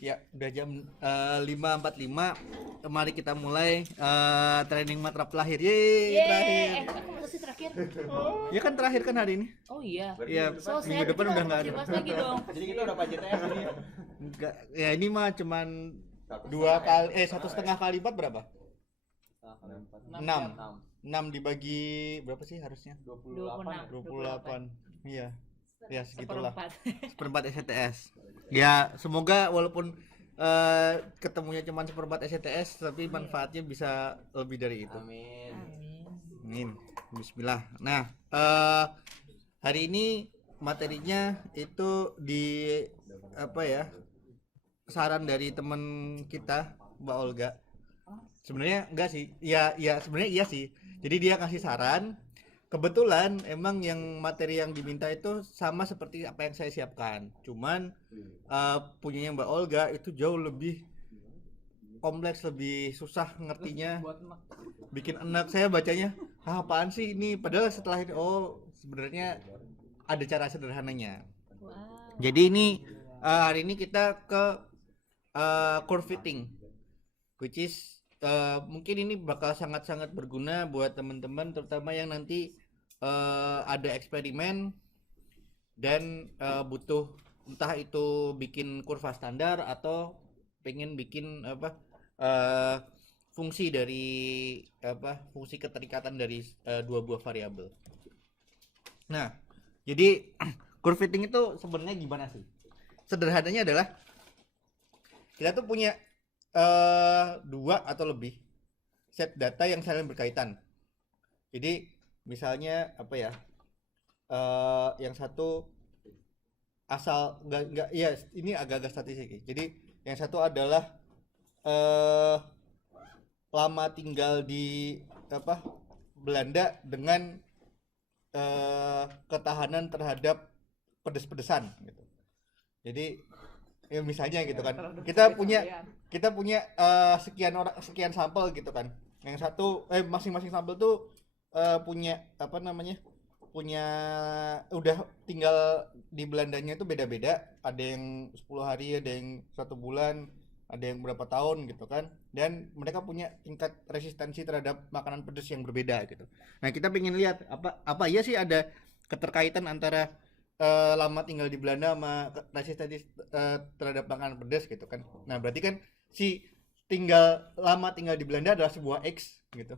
Ya, udah jam 5.45. Mari kita mulai training matrap terakhir. Yeay, terakhir. Aku masa sih terakhir? Ya kan terakhir kan hari ini. Oh iya. Iya, So minggu depan udah nggak ada. bebas lagi dong. Jadi kita udah budget TS ini. Enggak, ya ini mah cuman satu setengah kali lipat berapa? 6. 6 dibagi berapa sih harusnya? 28. 28. Iya. Ya segitulah. Seperempat. Seperempat SCTS. Ya, semoga walaupun ketemunya cuma seperempat SCTS tapi manfaatnya bisa lebih dari itu. Amin. Amin. Bismillah. Nah, hari ini materinya itu di apa ya? Saran dari teman kita, Mbak Olga. Sebenarnya enggak sih. Ya sebenarnya iya sih. Jadi dia kasih saran. Kebetulan emang yang materi yang diminta itu sama seperti apa yang saya siapkan. Cuman punyanya Mbak Olga itu jauh lebih kompleks, lebih susah ngertinya. Bikin enak saya bacanya. Apaan sih ini? Padahal setelah ini sebenarnya ada cara sederhananya. Wow. Jadi ini hari ini kita ke curve fitting, which is mungkin ini bakal sangat-sangat berguna buat teman-teman, terutama yang nanti ada eksperimen dan butuh entah itu bikin kurva standar atau pengen bikin fungsi dari fungsi keterikatan dari dua buah variabel. Nah, jadi curve fitting itu sebenarnya gimana sih? Sederhananya adalah kita tuh punya dua atau lebih set data yang saling berkaitan. Jadi misalnya yang satu asal nggak ya ini agak-agak statistik. Jadi yang satu adalah lama tinggal di Belanda dengan ketahanan terhadap pedes-pedesan gitu. Jadi ya misalnya gitu kan, kita punya sekian sampel gitu kan. Yang satu masing-masing sampel tuh punya punya udah tinggal di Belandanya itu beda-beda. Ada yang 10 hari, ada yang 1 bulan, ada yang berapa tahun gitu kan. Dan mereka punya tingkat resistensi terhadap makanan pedas yang berbeda gitu. Nah, kita pengen lihat apa ya sih ada keterkaitan antara lama tinggal di Belanda sama resistensi terhadap makanan pedas gitu kan. Nah, berarti kan si lama tinggal di Belanda adalah sebuah X gitu.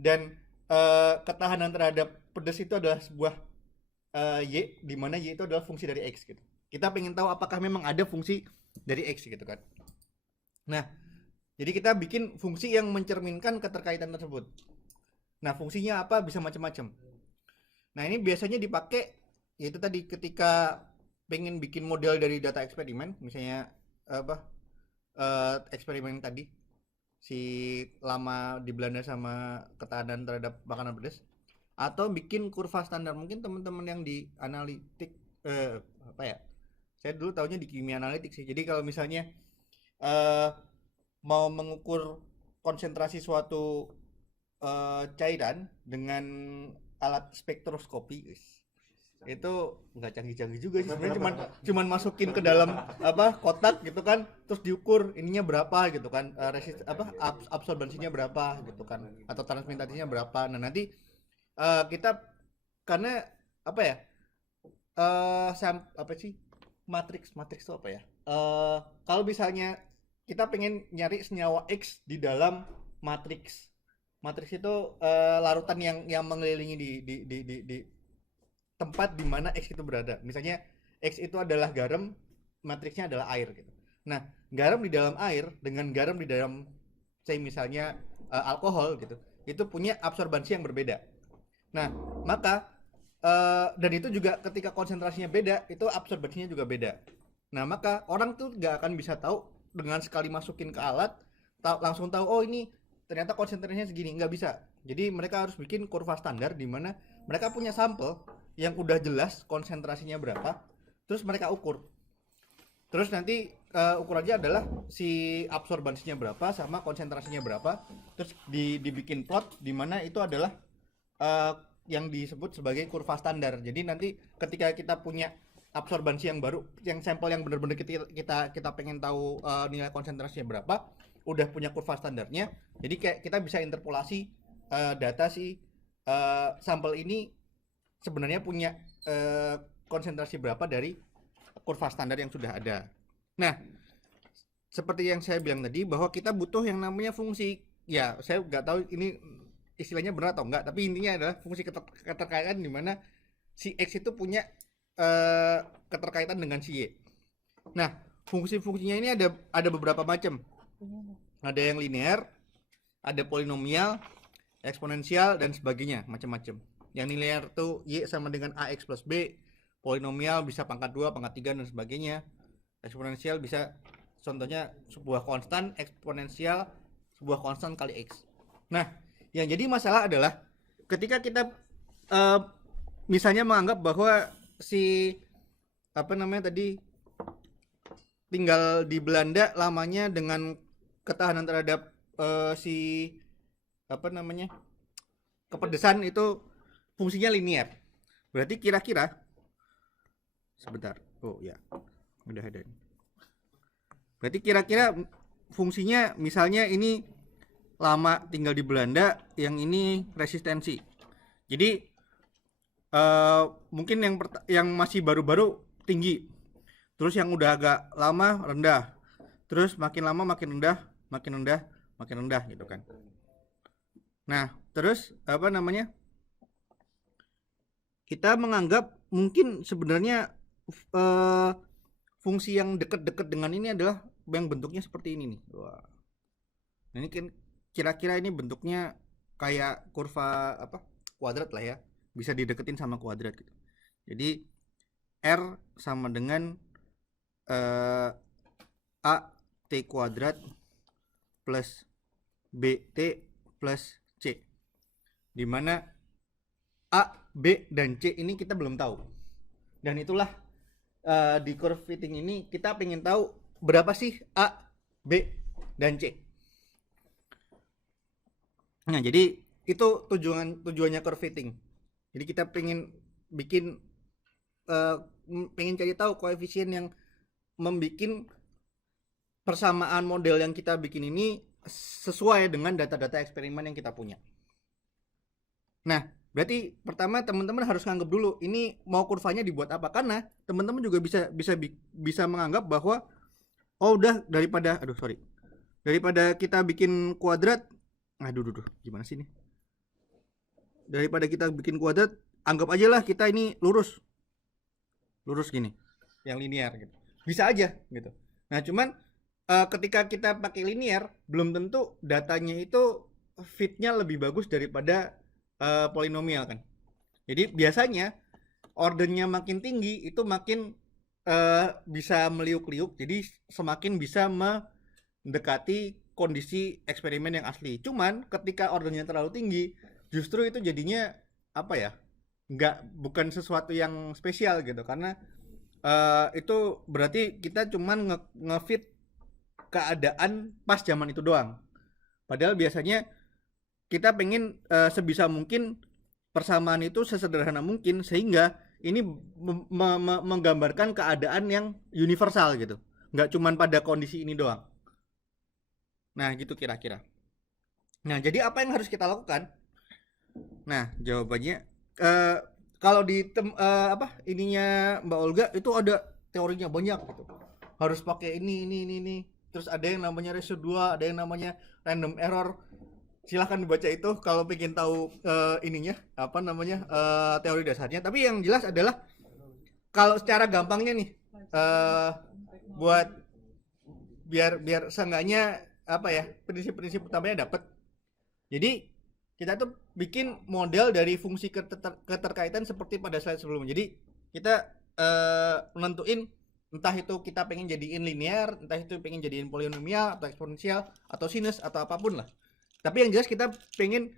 Dan ketahanan terhadap pedas itu adalah sebuah Y, di mana Y itu adalah fungsi dari X gitu. Kita pengen tahu apakah memang ada fungsi dari X gitu kan. Nah, jadi kita bikin fungsi yang mencerminkan keterkaitan tersebut. Nah, fungsinya apa? Bisa macam-macam. Nah, ini biasanya dipakai yaitu tadi ketika pengen bikin model dari data eksperimen, misalnya eksperimen tadi si lama di Belanda sama ketahanan terhadap makanan pedas, atau bikin kurva standar. Mungkin teman-teman yang di analitik saya dulu taunya di kimia analitik sih. Jadi kalau misalnya mau mengukur konsentrasi suatu cairan dengan alat spektroskopi, itu nggak canggih-canggih juga sih sebenarnya, cuman masukin ke dalam kotak gitu kan, terus diukur ininya berapa gitu kan, absorbensinya berapa gitu kan, atau transmitasinya berapa. Nah, nanti kita karena matriks itu apa ya, kalau misalnya kita pengen nyari senyawa X di dalam matriks itu larutan yang mengelilingi di tempat di mana X itu berada. Misalnya X itu adalah garam, matriksnya adalah air gitu. Nah, garam di dalam air dengan garam di dalam misalnya alkohol gitu, itu punya absorbansi yang berbeda. Nah, maka dan itu juga ketika konsentrasinya beda, itu absorbansinya juga beda. Nah, maka orang tuh nggak akan bisa tahu dengan sekali masukin ke alat langsung tahu ini ternyata konsentrasinya segini, nggak bisa. Jadi mereka harus bikin kurva standar di mana mereka punya sampel yang udah jelas konsentrasinya berapa, terus mereka ukur. Terus nanti ukurannya adalah si absorbansinya berapa sama konsentrasinya berapa, terus dibikin plot di mana itu adalah yang disebut sebagai kurva standar. Jadi nanti ketika kita punya absorbansi yang baru, yang sampel yang benar-benar kita pengen tahu nilai konsentrasinya berapa, udah punya kurva standarnya. Jadi kayak kita bisa interpolasi data si sampel ini sebenarnya punya konsentrasi berapa dari kurva standar yang sudah ada. Nah, seperti yang saya bilang tadi bahwa kita butuh yang namanya fungsi. Ya, saya nggak tahu ini istilahnya benar atau enggak, tapi intinya adalah fungsi keterkaitan di mana si X itu punya keterkaitan dengan si Y. Nah, fungsi-fungsinya ini ada beberapa macam. Ada yang linear, ada polinomial, eksponensial, dan sebagainya, macam-macam. Yang linear tuh Y sama dengan AX plus B, polinomial bisa pangkat 2, pangkat 3, dan sebagainya. Eksponensial bisa, contohnya sebuah konstan eksponensial sebuah konstan kali X. Nah, yang jadi masalah adalah ketika kita misalnya menganggap bahwa si tadi tinggal di Belanda lamanya dengan ketahanan terhadap si kepedesan itu fungsinya linear. Berarti kira-kira sebentar. Oh ya. Udah ada. Berarti kira-kira fungsinya misalnya ini lama tinggal di Belanda, yang ini resistensi. Jadi mungkin yang masih baru-baru tinggi. Terus yang udah agak lama rendah. Terus makin lama makin rendah, makin rendah, makin rendah gitu kan. Nah, terus kita menganggap mungkin sebenarnya fungsi yang dekat-dekat dengan ini adalah yang bentuknya seperti ini nih. Wah. Nah, ini kan kira-kira ini bentuknya kayak kurva kuadrat lah ya. Bisa dideketin sama kuadrat gitu. Jadi R sama dengan A T kuadrat plus BT plus C, dimana A, B, dan C ini kita belum tahu. Dan itulah di curve fitting ini kita pengen tahu berapa sih A, B, dan C. Nah, jadi itu tujuannya curve fitting. Jadi kita pengen cari tahu koefisien yang membikin persamaan model yang kita bikin ini sesuai dengan data-data eksperimen yang kita punya. Nah, berarti pertama teman-teman harus nganggap dulu ini mau kurvanya dibuat apa, karena teman-teman juga bisa menganggap bahwa daripada kita bikin kuadrat, gimana sih ini? Daripada kita bikin kuadrat, anggap aja lah kita ini lurus gini, yang linear gitu. Bisa aja gitu. Nah, cuman ketika kita pakai linear, belum tentu datanya itu fitnya lebih bagus daripada polinomial kan. Jadi biasanya ordernya makin tinggi itu makin bisa meliuk-liuk, jadi semakin bisa mendekati kondisi eksperimen yang asli. Cuman ketika ordernya terlalu tinggi, justru itu jadinya bukan sesuatu yang spesial gitu, karena itu berarti kita cuman ngefit keadaan pas zaman itu doang. Padahal biasanya kita pengen sebisa mungkin persamaan itu sesederhana mungkin, sehingga ini menggambarkan keadaan yang universal gitu, nggak cuman pada kondisi ini doang. Nah, gitu kira-kira. Nah, jadi apa yang harus kita lakukan? Nah, jawabannya kalau di ininya Mbak Olga itu ada teorinya banyak gitu. Harus pakai ini. Terus ada yang namanya residual, ada yang namanya random error. Silahkan dibaca itu kalau pengen tahu teori dasarnya. Tapi yang jelas adalah kalau secara gampangnya nih buat biar seenggaknya prinsip-prinsip utamanya dapat. Jadi kita tuh bikin model dari fungsi keterkaitan seperti pada slide sebelumnya. Jadi kita menentuin entah itu kita pengen jadiin linear, entah itu pengen jadiin polinomial atau eksponensial atau sinus atau apapun lah. Tapi yang jelas kita pengen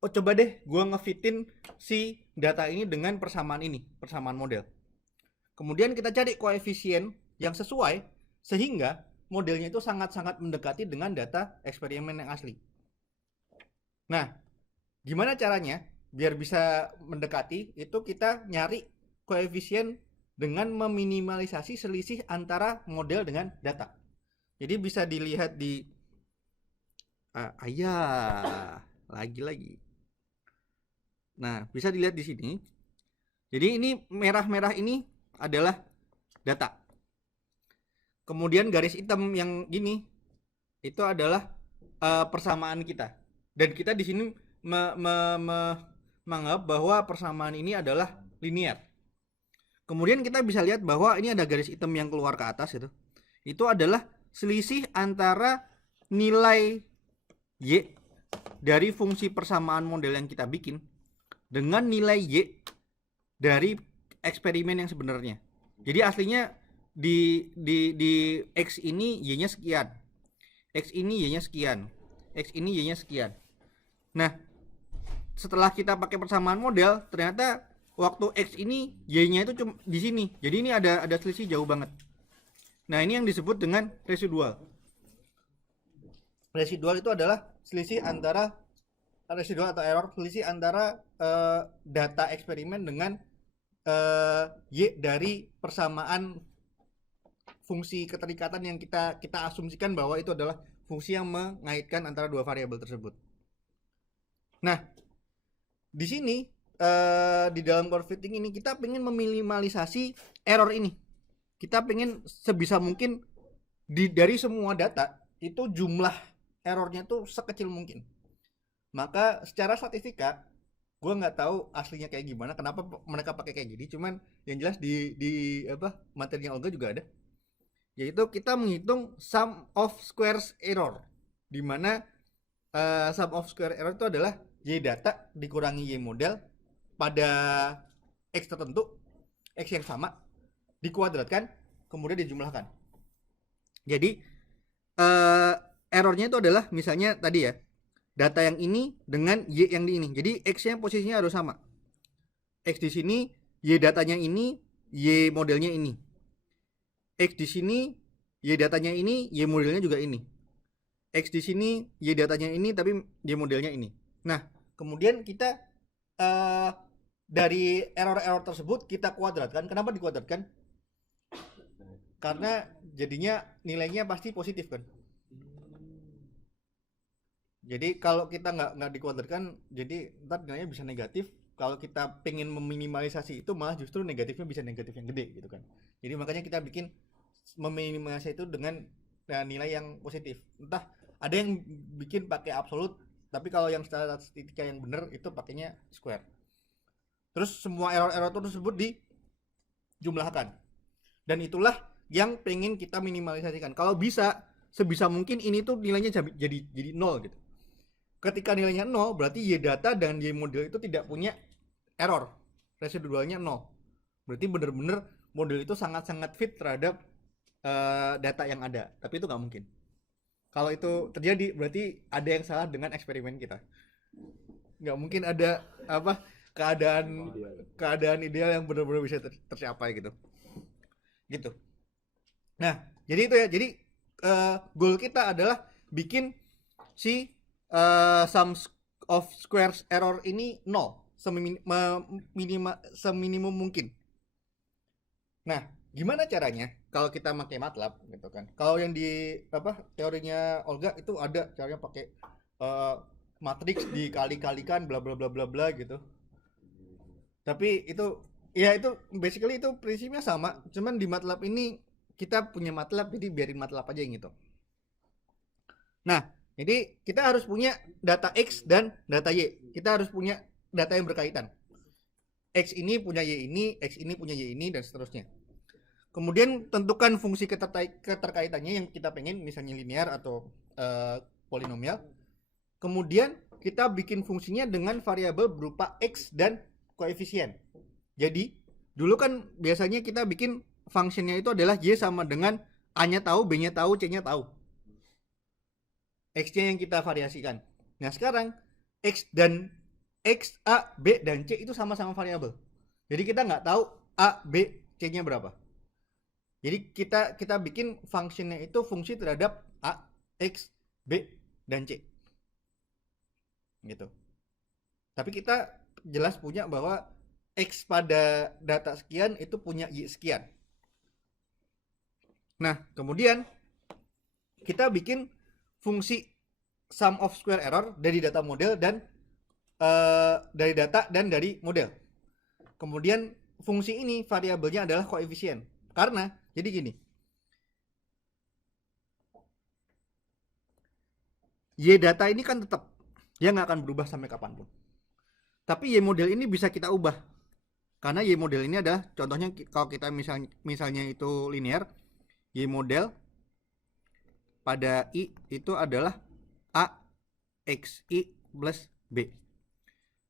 coba deh gua ngefitin si data ini dengan persamaan model. Kemudian kita cari koefisien yang sesuai sehingga modelnya itu sangat-sangat mendekati dengan data eksperimen yang asli. Nah, gimana caranya biar bisa mendekati? Itu kita nyari koefisien dengan meminimalisasi selisih antara model dengan data. Jadi bisa dilihat di lagi. Nah, bisa dilihat di sini. Jadi ini merah-merah ini adalah data. Kemudian garis hitam yang gini itu adalah persamaan kita. Dan kita di sini menganggap bahwa persamaan ini adalah linear. Kemudian kita bisa lihat bahwa ini ada garis hitam yang keluar ke atas itu. Itu adalah selisih antara nilai Y dari fungsi persamaan model yang kita bikin dengan nilai Y dari eksperimen yang sebenarnya. Jadi aslinya di X ini Y-nya sekian. X ini Y-nya sekian. X ini Y-nya sekian. Nah, setelah kita pakai persamaan model, ternyata waktu X ini Y-nya itu cuma di sini. Jadi ini ada selisih jauh banget. Nah, ini yang disebut dengan residual. Residual itu adalah selisih antara residual atau error, selisih antara data eksperimen dengan Y dari persamaan fungsi keterikatan yang kita asumsikan bahwa itu adalah fungsi yang mengaitkan antara dua variabel tersebut. Nah, di sini di dalam curve fitting ini kita pengen meminimalisasi error ini. Kita pengen sebisa mungkin dari semua data itu jumlah errornya tuh sekecil mungkin. Maka secara statistika gue nggak tahu aslinya kayak gimana, kenapa mereka pakai kayak gini. Cuman yang jelas di materinya Olga juga ada, yaitu kita menghitung sum of squares error, di mana sum of square error itu adalah Y data dikurangi Y model pada X tertentu, X yang sama, dikuadratkan, kemudian dijumlahkan. Jadi errornya itu adalah misalnya tadi ya, data yang ini dengan Y yang di ini. Jadi X-nya posisinya harus sama. X di sini, Y datanya ini, Y modelnya ini. X di sini, Y datanya ini, Y modelnya juga ini. X di sini, Y datanya ini, tapi Y modelnya ini. Nah, kemudian kita dari error-error tersebut kita kuadratkan. Kenapa dikuadratkan? Karena jadinya nilainya pasti positif kan. Jadi kalau kita nggak dikuadratkan, jadi ntar nilainya bisa negatif. Kalau kita pengen meminimalisasi itu, malah justru negatifnya bisa negatif yang gede gitu kan. Jadi makanya kita bikin meminimalisasi itu dengan nilai yang positif. Entah ada yang bikin pakai absolut, tapi kalau yang statistika yang benar itu pakainya square. Terus semua error-error tersebut dijumlahkan. Dan itulah yang pengen kita minimalisasikan. Kalau bisa, sebisa mungkin ini tuh nilainya jadi 0 gitu. Ketika nilainya 0, berarti Y data dan Y model itu tidak punya error. Residualnya 0. Berarti benar-benar model itu sangat-sangat fit terhadap data yang ada. Tapi itu nggak mungkin. Kalau itu terjadi, berarti ada yang salah dengan eksperimen kita. Nggak mungkin ada keadaan ideal yang benar-benar bisa tercapai gitu. Nah, jadi itu ya. Jadi goal kita adalah bikin si sum of squares error ini 0 seminimum mungkin. Nah, gimana caranya? Kalau kita pakai MATLAB gitu kan. Kalau yang di teorinya Olga itu ada caranya pakai matriks dikali-kalikan bla bla bla bla bla gitu. Tapi itu basically itu prinsipnya sama, cuman di MATLAB ini kita punya MATLAB, jadi biarin MATLAB aja yang itu. Nah, jadi kita harus punya data X dan data Y. Kita harus punya data yang berkaitan. X ini punya Y ini, X ini punya Y ini, dan seterusnya. Kemudian tentukan fungsi keterkaitannya yang kita pengen, misalnya linear atau polinomial. Kemudian kita bikin fungsinya dengan variabel berupa X dan koefisien. Jadi dulu kan biasanya kita bikin fungsinya itu adalah Y sama dengan A-nya tahu, B-nya tahu, C-nya tahu. X-nya yang kita variasikan. Nah sekarang X dan X, A, B, dan C itu sama-sama variabel. Jadi kita nggak tahu A, B, C-nya berapa. Jadi kita bikin fungsinya itu fungsi terhadap A, X, B, dan C. Gitu. Tapi kita jelas punya bahwa X pada data sekian itu punya Y sekian. Nah, kemudian kita bikin fungsi sum of square error dari data model dan dari data dan dari model. Kemudian fungsi ini variabelnya adalah koefisien. Karena jadi gini. Y data ini kan tetap, dia nggak akan berubah sampai kapanpun. Tapi Y model ini bisa kita ubah. Karena Y model ini adalah contohnya kalau kita misalnya itu linear, Y model pada I itu adalah A X I plus B.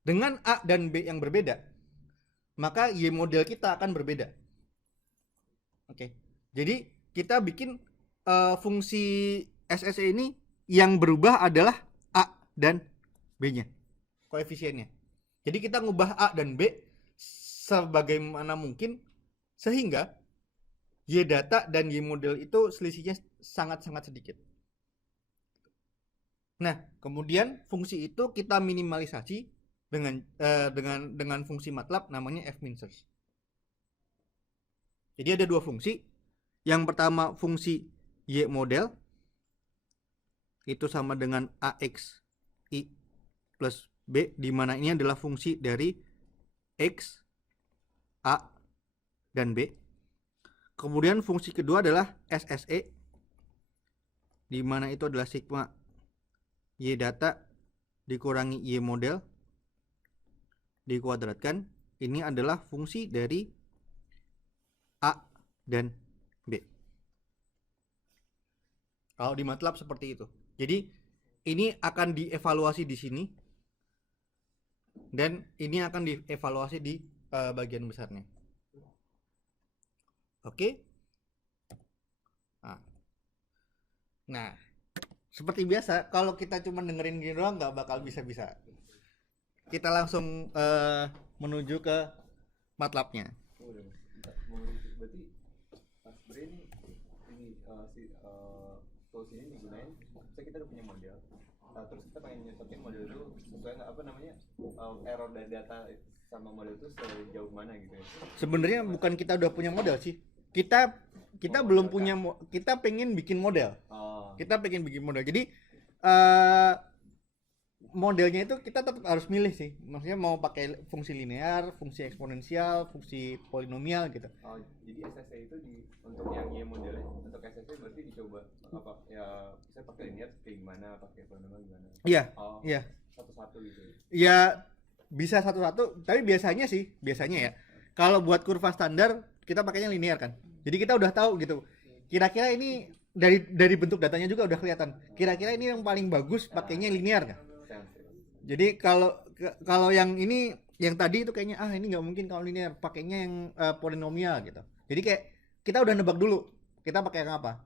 Dengan A dan B yang berbeda, maka Y model kita akan berbeda. Oke. Jadi kita bikin fungsi SSE ini yang berubah adalah A dan B-nya, koefisiennya. Jadi kita ngubah A dan B sebagaimana mungkin sehingga Y data dan Y model itu selisihnya sangat-sangat sedikit. Nah, kemudian fungsi itu kita minimalisasi dengan fungsi MATLAB namanya fmin search. Jadi ada dua fungsi. Yang pertama fungsi Y model itu sama dengan AX I plus B, di mana ini adalah fungsi dari X, A, dan B. Kemudian fungsi kedua adalah SSE, di mana itu adalah sigma Y data dikurangi Y model dikuadratkan. Ini adalah fungsi dari A dan B. Kalau di MATLAB seperti itu. Jadi ini akan dievaluasi di sini dan ini akan dievaluasi di bagian besarnya. Oke. Nah, seperti biasa kalau kita cuma dengerin gini doang nggak bakal bisa. Kita langsung menuju ke MATLAB-nya. Berarti sebenarnya ini solusi ini digunain, misalnya kita udah punya model, terus kita pengen nyocokin model itu sesuai nggak error dari data sama model itu sejauh mana gitu ya? Sebenarnya bukan kita udah punya model sih, kita belum punya, kita pengen bikin model. Kita pengen bikin model. Jadi modelnya itu kita tetap harus milih sih, maksudnya mau pakai fungsi linear, fungsi eksponensial, fungsi polinomial gitu. Jadi SSE itu untuk yang Y modelnya, untuk SSE berarti dicoba apa ya, bisa pakai linear kayak gimana, pakai polinomial gimana? Iya. Satu-satu gitu. Ya bisa satu-satu, tapi biasanya ya kalau buat kurva standar kita pakainya linear kan. Jadi kita udah tahu gitu. Kira-kira ini dari bentuk datanya juga udah kelihatan. Kira-kira ini yang paling bagus pakainya linear kan. Jadi kalau yang ini, yang tadi itu kayaknya ini nggak mungkin kalau linear, pakainya yang polinomial gitu. Jadi kayak kita udah nebak dulu kita pakai yang apa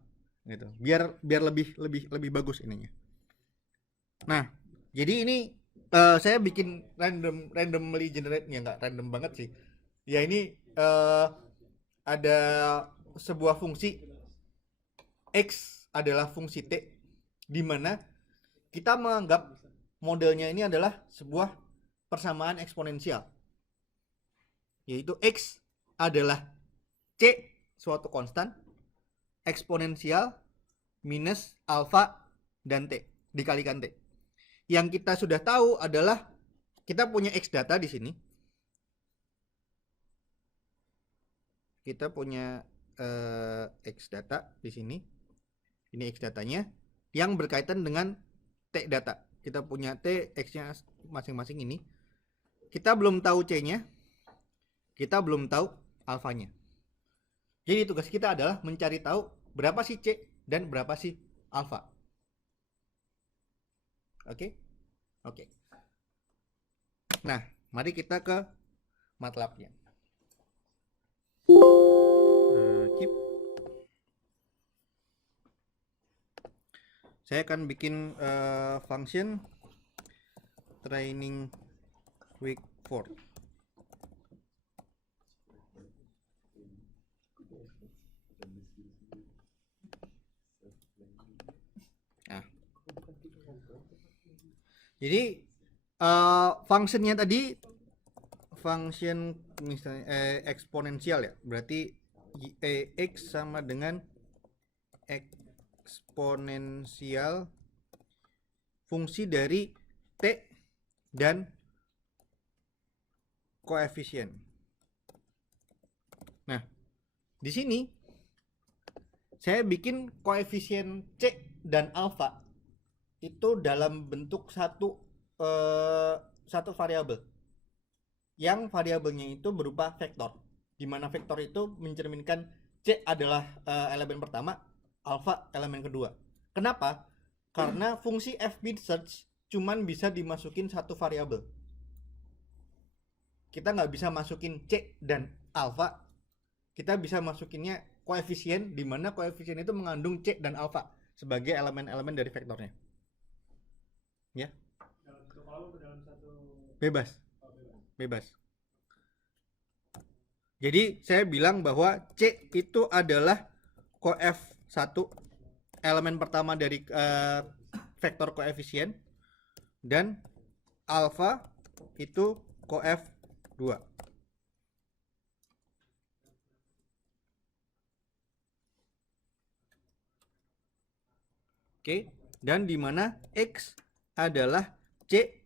gitu, biar lebih bagus ininya. Nah, jadi ini saya bikin randomly generate, ya nggak random banget sih. Ya ini ada sebuah fungsi X adalah fungsi T, di mana kita menganggap modelnya ini adalah sebuah persamaan eksponensial, yaitu X adalah C, suatu konstan eksponensial minus alfa dan T dikalikan T. Yang kita sudah tahu adalah kita punya X data di sini. Kita punya X data di sini. Ini X datanya yang berkaitan dengan T data. Kita punya T, X-nya masing-masing ini. Kita belum tahu C-nya. Kita belum tahu alfanya. Jadi tugas kita adalah mencari tahu berapa sih C dan berapa sih alfa. Oke? Nah, mari kita ke MATLAB-nya. Keep. Saya akan bikin function training week 4. Nah, jadi functionnya tadi function misalnya eksponensial ya, berarti x sama dengan eksponensial fungsi dari t dan koefisien. Nah, di sini saya bikin koefisien c dan alfa itu dalam bentuk satu variabel, yang variabelnya itu berupa vektor, di mana vektor itu mencerminkan c adalah elemen pertama, alfa elemen kedua. Kenapa? Karena fungsi f-bit search cuman bisa dimasukin satu variabel. Kita nggak bisa masukin c dan alfa, kita bisa masukinnya koefisien, di mana koefisien itu mengandung c dan alfa sebagai elemen-elemen dari vektornya. Ya. Dalam satu kolom atau dalam satu Bebas. bebas. Bebas. Jadi saya bilang bahwa c itu adalah koef 1, elemen pertama dari vektor koefisien, dan alfa itu koef 2. Oke, dan di mana x adalah c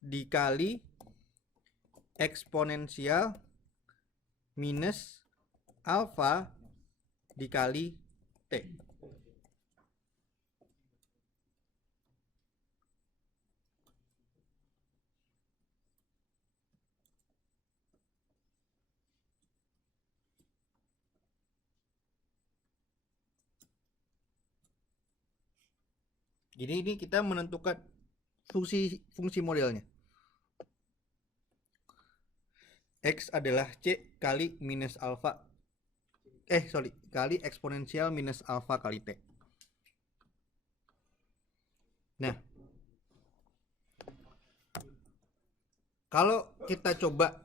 dikali eksponensial minus alfa dikali t. Jadi ini kita menentukan fungsi modelnya. X adalah c kali minus alfa kali eksponensial minus alfa kali t. Nah, kalau kita coba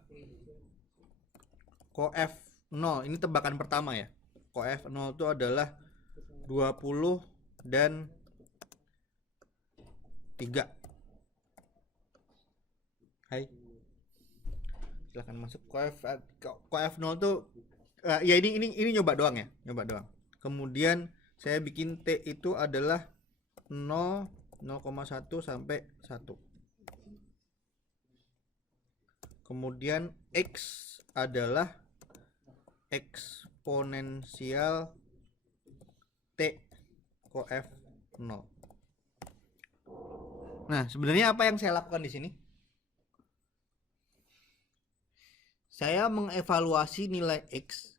koef 0, ini tebakan pertama ya. Koef 0 itu adalah 20 dan 3. Hai. Silahkan masuk. Koef 0 tuh ya ini nyoba doang ya, nyoba doang. Kemudian saya bikin t itu adalah 0, 0,1 sampai 1. Kemudian x adalah eksponensial t koef 0. Nah, sebenarnya apa yang saya lakukan di sini? Saya mengevaluasi nilai x,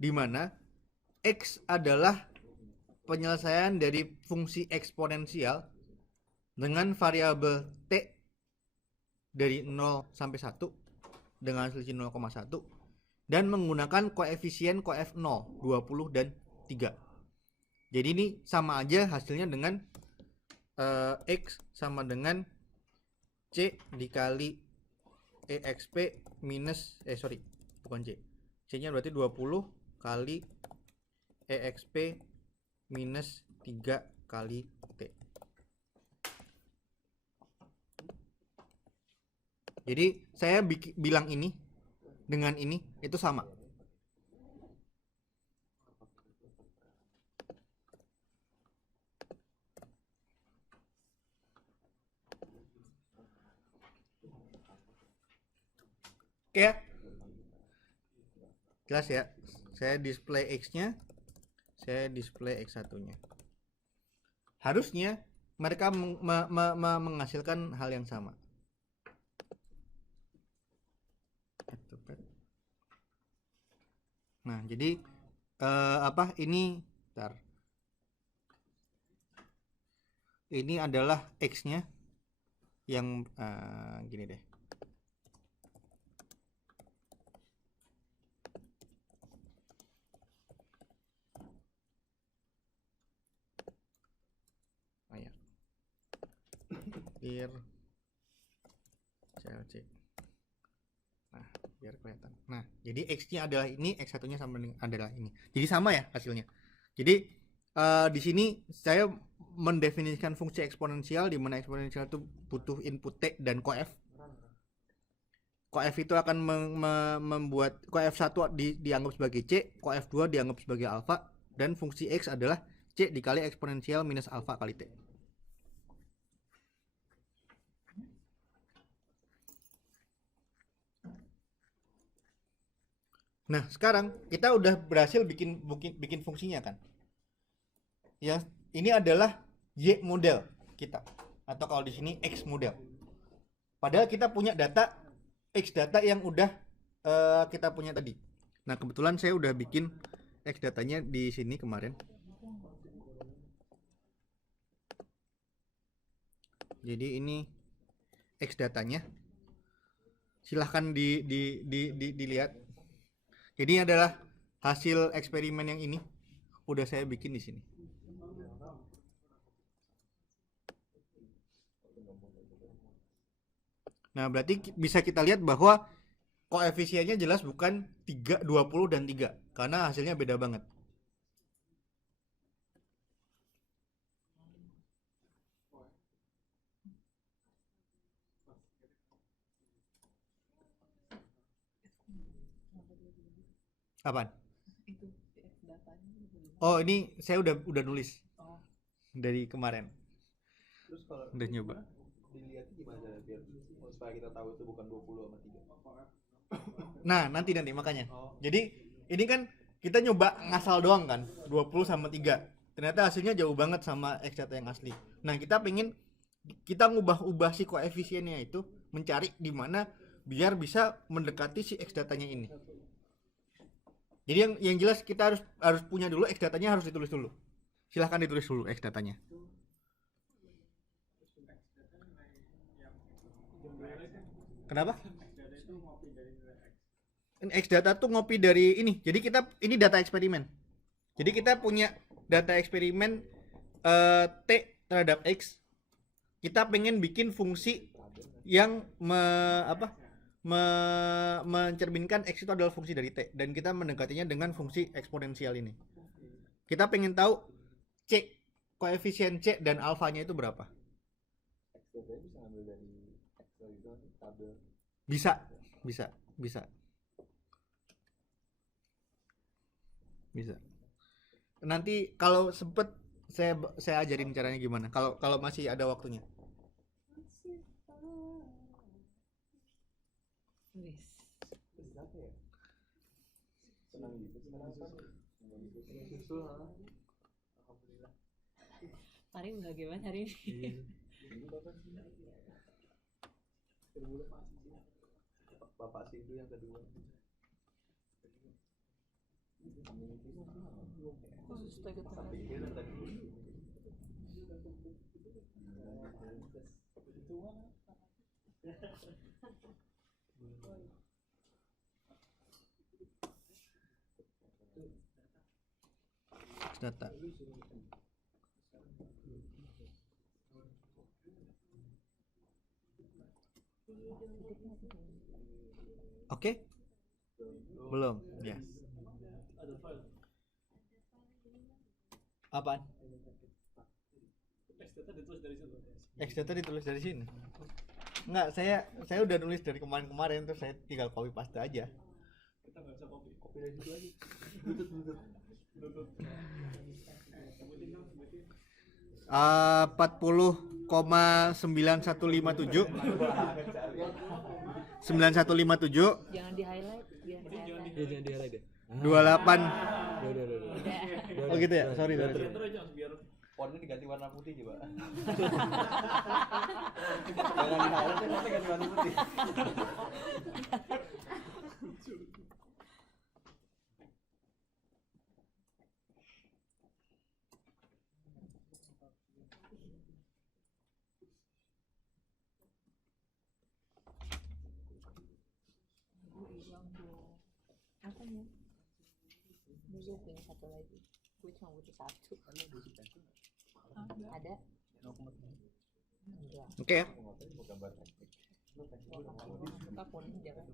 di mana x adalah penyelesaian dari fungsi eksponensial dengan variabel t dari 0 sampai 1 dengan selisih 0,1 dan menggunakan koefisien koef 0, 20 dan 3. Jadi ini sama aja hasilnya dengan x sama dengan c dikali exp minus bukan c nya berarti 20 kali exp minus 3 kali t. Jadi saya bilang ini dengan ini itu sama. Oke ya, jelas ya. Saya display x-nya, saya display x1 nya. Harusnya mereka menghasilkan hal yang sama. Nah, jadi ini bentar. Ini adalah x-nya yang gini deh. Biar CLC. Nah, biar kelihatan. Nah, jadi x-nya adalah ini, x1-nya sama dengan adalah ini. Jadi sama ya hasilnya. Jadi di sini saya mendefinisikan fungsi eksponensial, di mana eksponensial itu butuh input t dan koef. Coef itu akan membuat coef 1 dianggap sebagai C, coef 2 dianggap sebagai alfa, dan fungsi X adalah C dikali eksponensial minus alfa kali T. Nah, sekarang kita udah berhasil bikin fungsinya kan. Ya, ini adalah Y model kita, atau kalau di sini X model. Padahal kita punya data X data yang udah kita punya tadi. Nah, kebetulan saya udah bikin X datanya di sini kemarin. Jadi ini X datanya. Silahkan dilihat. Ini adalah hasil eksperimen yang ini udah saya bikin di sini. Nah, berarti bisa kita lihat bahwa koefisiennya jelas bukan 3, 20 dan 3 karena hasilnya beda banget. Apaan? Oh, ini saya udah nulis dari kemarin. Terus kalau Udah nyoba. dilihat gimana biar supaya kita tahu itu bukan 20 sama 3. Nah, nanti makanya. Jadi ini kan kita nyoba ngasal doang kan, 20 sama 3. Ternyata hasilnya jauh banget sama X data yang asli. Nah, kita ngubah-ubah si koefisiennya itu, mencari di mana biar bisa mendekati si X datanya ini. Jadi yang jelas kita harus punya dulu X datanya, harus ditulis dulu. Silahkan ditulis dulu X datanya. Kenapa? X data tuh ngopi dari ini. Jadi ini data eksperimen. Jadi kita punya data eksperimen T terhadap X. Kita pengen bikin fungsi yang mencerminkan X itu adalah fungsi dari T, dan kita mendekatinya dengan fungsi eksponensial ini. Kita pengen tahu C, koefisien C dan alfanya itu berapa? Bisa ngambil dari Excel itu tabel. Bisa. Nanti kalau sempet saya ajarin caranya gimana. Kalau masih ada waktunya. Senang gitu alhamdulillah. Hari enggak gimana hari ini? Bapak sih itu yang kedua. Khusus tadi Data. Oke? Belum. Ya. Apaan? X data ditulis dari sini. Enggak, saya udah nulis dari kemarin terus saya tinggal copy paste aja. Kita nggak bisa copy. Kopi dari situ aja. Lutut. 40,9157 9157 jangan di highlight biar kelihatan. Jangan di highlight deh. 28. Udah. Oh gitu ya, sorry. Terus biar Fontnya diganti warna putih coba. Jangan di highlight, tapi ganti warna putih. Apanya? Gue punya satu lagi. Gue cuma butuh satu. Ada? Enggak. Oke ya. Kita kuning jangan.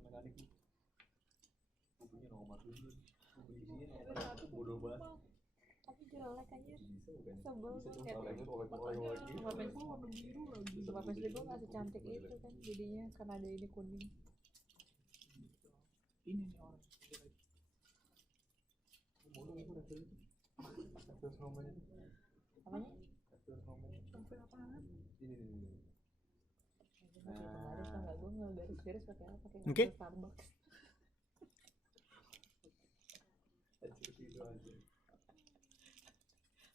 Bodoh banget. Tapi jelek aja. Sebel Kayak Pulpen gue warna biru lagi. Pulpen gue nggak secantik itu kan jadinya karena ada ini kuning. Ini nih orang. Apanya? Baris tau nggak, gue ngegaris-garis pakai apa? Pakai Oke. Starbucks.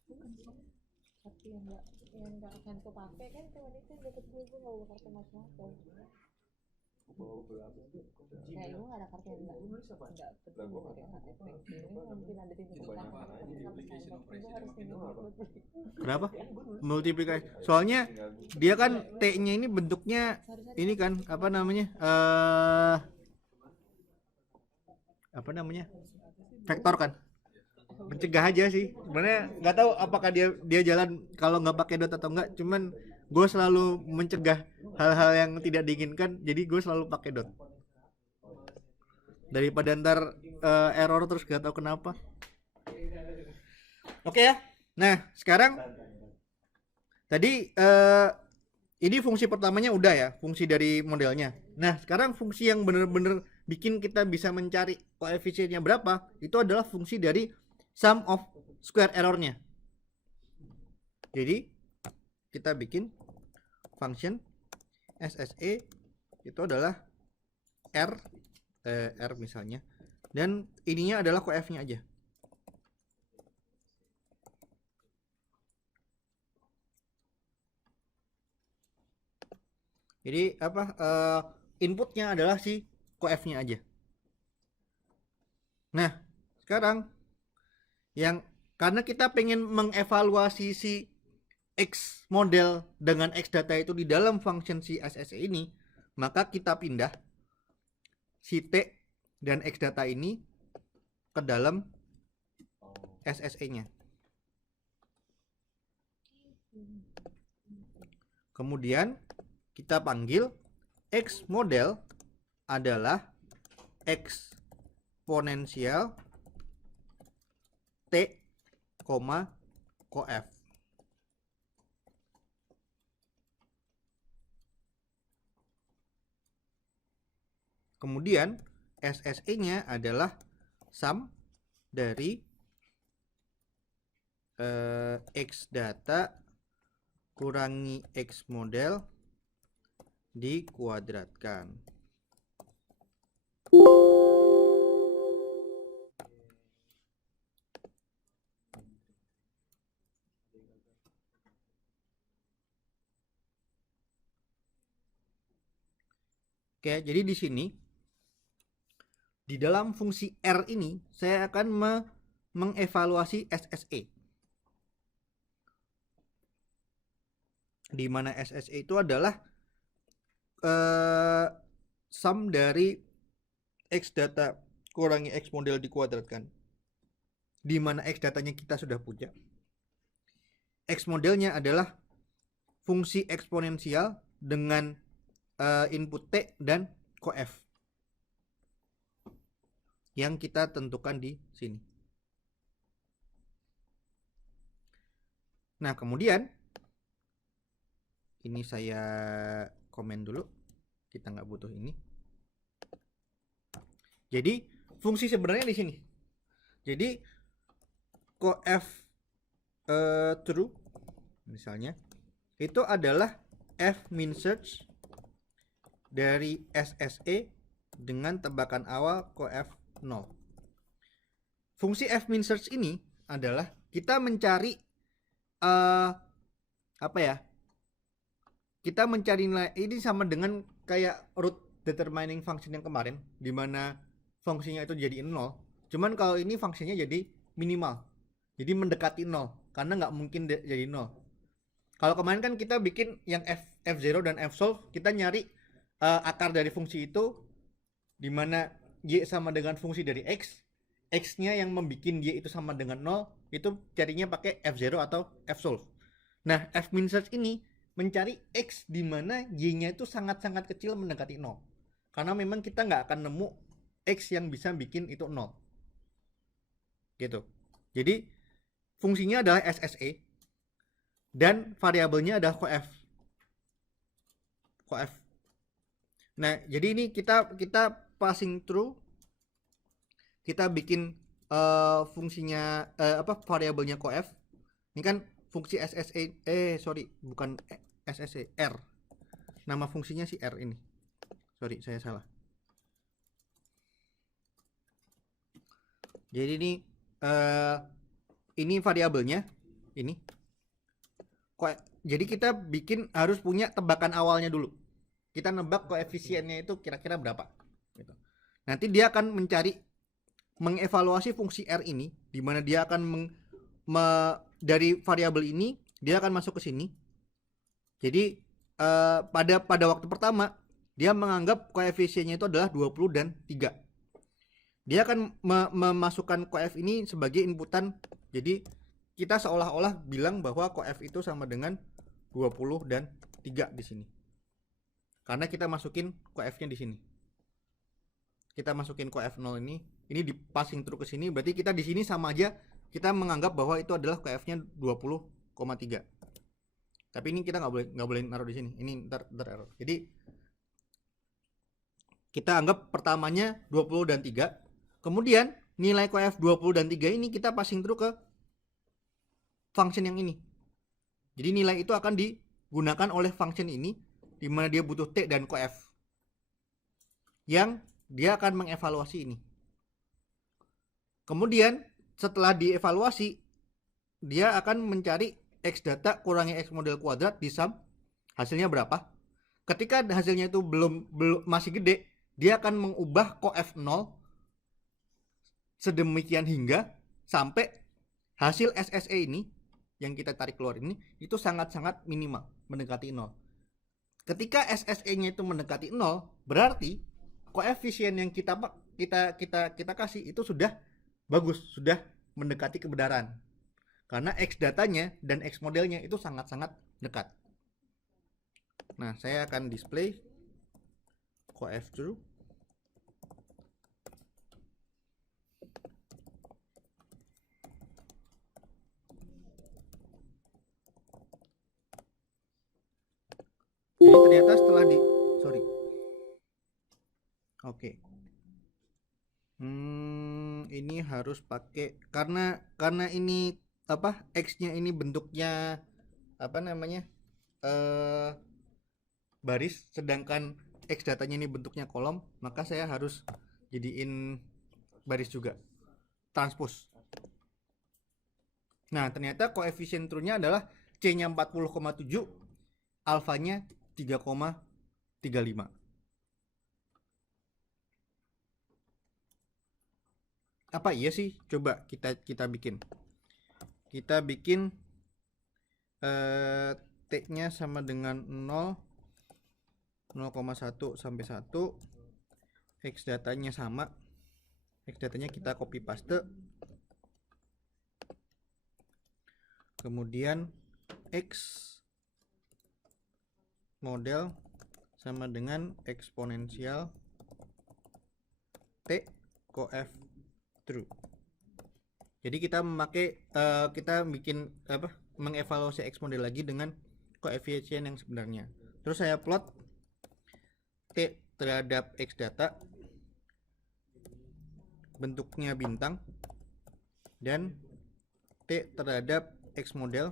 Bukan sih, tapi yang nggak akan kepake kan cuma itu yang deket gue nggak bawa kartu macam-macam. Nah, gue nggak ada kartu yang nggak penting gitu kayak KTP. Ini mungkin ada di depan tapi Starbucks gue harus ini buat beli. Kenapa? Multiplikasi. Soalnya dia kan T-nya ini bentuknya ini kan apa namanya? Apa namanya? Vektor kan. Mencegah aja sih. Sebenarnya nggak tahu apakah dia jalan kalau nggak pakai dot atau enggak. Cuman gue selalu mencegah hal-hal yang tidak diinginkan. Jadi gue selalu pakai dot. Daripada ntar error terus nggak tahu kenapa. Oke ya. Nah sekarang tadi ini fungsi pertamanya udah ya, fungsi dari modelnya. Nah sekarang fungsi yang bener-bener bikin kita bisa mencari koefisiennya berapa, itu adalah fungsi dari sum of square errornya. Jadi kita bikin function SSE itu adalah R misalnya, dan ininya adalah koef-nya aja. Jadi apa inputnya adalah si koef-nya aja. Nah sekarang yang karena kita pengen mengevaluasi si X model dengan X data itu di dalam function si SSE ini, maka kita pindah si T dan X data ini ke dalam SSE-nya. Kemudian kita panggil X model adalah eksponensial T, koef. Kemudian SSE-nya adalah sum dari X data kurangi X model dikuadratkan. Oke, jadi di sini di dalam fungsi R ini saya akan mengevaluasi SSE. Di mana SSE itu adalah sum dari X data kurangi X model dikuadratkan. Di mana X datanya kita sudah punya. X modelnya adalah fungsi eksponensial dengan input T dan koef yang kita tentukan di sini. Nah kemudian ini saya komen dulu, kita nggak butuh ini. Jadi fungsi sebenarnya di sini. Jadi koef true misalnya itu adalah f min search dari SSE dengan tebakan awal koef 0. Fungsi f min search ini adalah kita mencari apa ya? Kita mencari nilai ini sama dengan kayak root determining function yang kemarin, di mana fungsinya itu jadi 0. Cuman kalau ini fungsinya jadi minimal, jadi mendekati 0 karena nggak mungkin jadi 0. Kalau kemarin kan kita bikin yang f0 dan fsolve, kita nyari akar dari fungsi itu, di mana y sama dengan fungsi dari x, x-nya yang membuat y itu sama dengan 0, itu carinya pakai f0 atau fsolve. Nah, f min search ini mencari x di mana y-nya itu sangat-sangat kecil mendekati 0. Karena memang kita nggak akan nemu x yang bisa bikin itu 0. Gitu. Jadi fungsinya adalah SSE dan variabelnya adalah koef. Nah, jadi ini kita passing through kita bikin fungsinya variabelnya coef. Ini kan fungsi bukan SSE, R. Nama fungsinya si R ini. Sorry, saya salah. Jadi ini variabelnya ini. Jadi kita harus punya tebakan awalnya dulu. Kita nebak koefisiennya itu kira-kira berapa. Gitu. Nanti dia akan mengevaluasi fungsi R ini, di mana dia akan dari variabel ini dia akan masuk ke sini. Jadi pada waktu pertama dia menganggap koefisiennya itu adalah 20 dan 3. Dia akan memasukkan coef ini sebagai inputan. Jadi kita seolah-olah bilang bahwa coef itu sama dengan 20 dan 3 di sini. Karena kita masukin coef-nya di sini. Kita masukin coef 0 ini di-passing through ke sini, berarti kita di sini sama aja kita menganggap bahwa itu adalah coef-nya 20,3. Tapi ini kita nggak boleh naruh di sini. Ini ntar error. Jadi kita anggap pertamanya 20 dan 3. Kemudian nilai coef 20 dan 3 ini kita passing through ke function yang ini. Jadi nilai itu akan digunakan oleh function ini, di mana dia butuh T dan coef. Yang dia akan mengevaluasi ini. Kemudian setelah dievaluasi, dia akan mencari X data kurangi X model kuadrat di sum. Hasilnya berapa? Ketika hasilnya itu belum masih gede, dia akan mengubah coef 0 sedemikian hingga sampai hasil SSE ini yang kita tarik keluar ini itu sangat-sangat minimal, mendekati 0. Ketika SSE-nya itu mendekati 0, berarti koefisien yang kita kasih itu sudah bagus, sudah mendekati kebenaran. Karena X datanya dan X modelnya itu sangat-sangat dekat. Nah, saya akan display coef true. Jadi ternyata setelah Oke. Ini harus pakai karena ini X-nya ini bentuknya baris, sedangkan X datanya ini bentuknya kolom, maka saya harus jadiin baris juga, transpose. Nah, ternyata koefisien true-nya adalah C-nya 40,7, alfanya 3,35. Apa iya sih? Coba kita bikin. Kita bikin T-nya sama dengan 0, 0,1 sampai 1. X datanya sama. X datanya kita copy paste. Kemudian X model sama dengan eksponensial T coef true. Jadi kita bikin mengevaluasi X model lagi dengan koefisien yang sebenarnya. Terus saya plot T terhadap X data bentuknya bintang dan T terhadap X model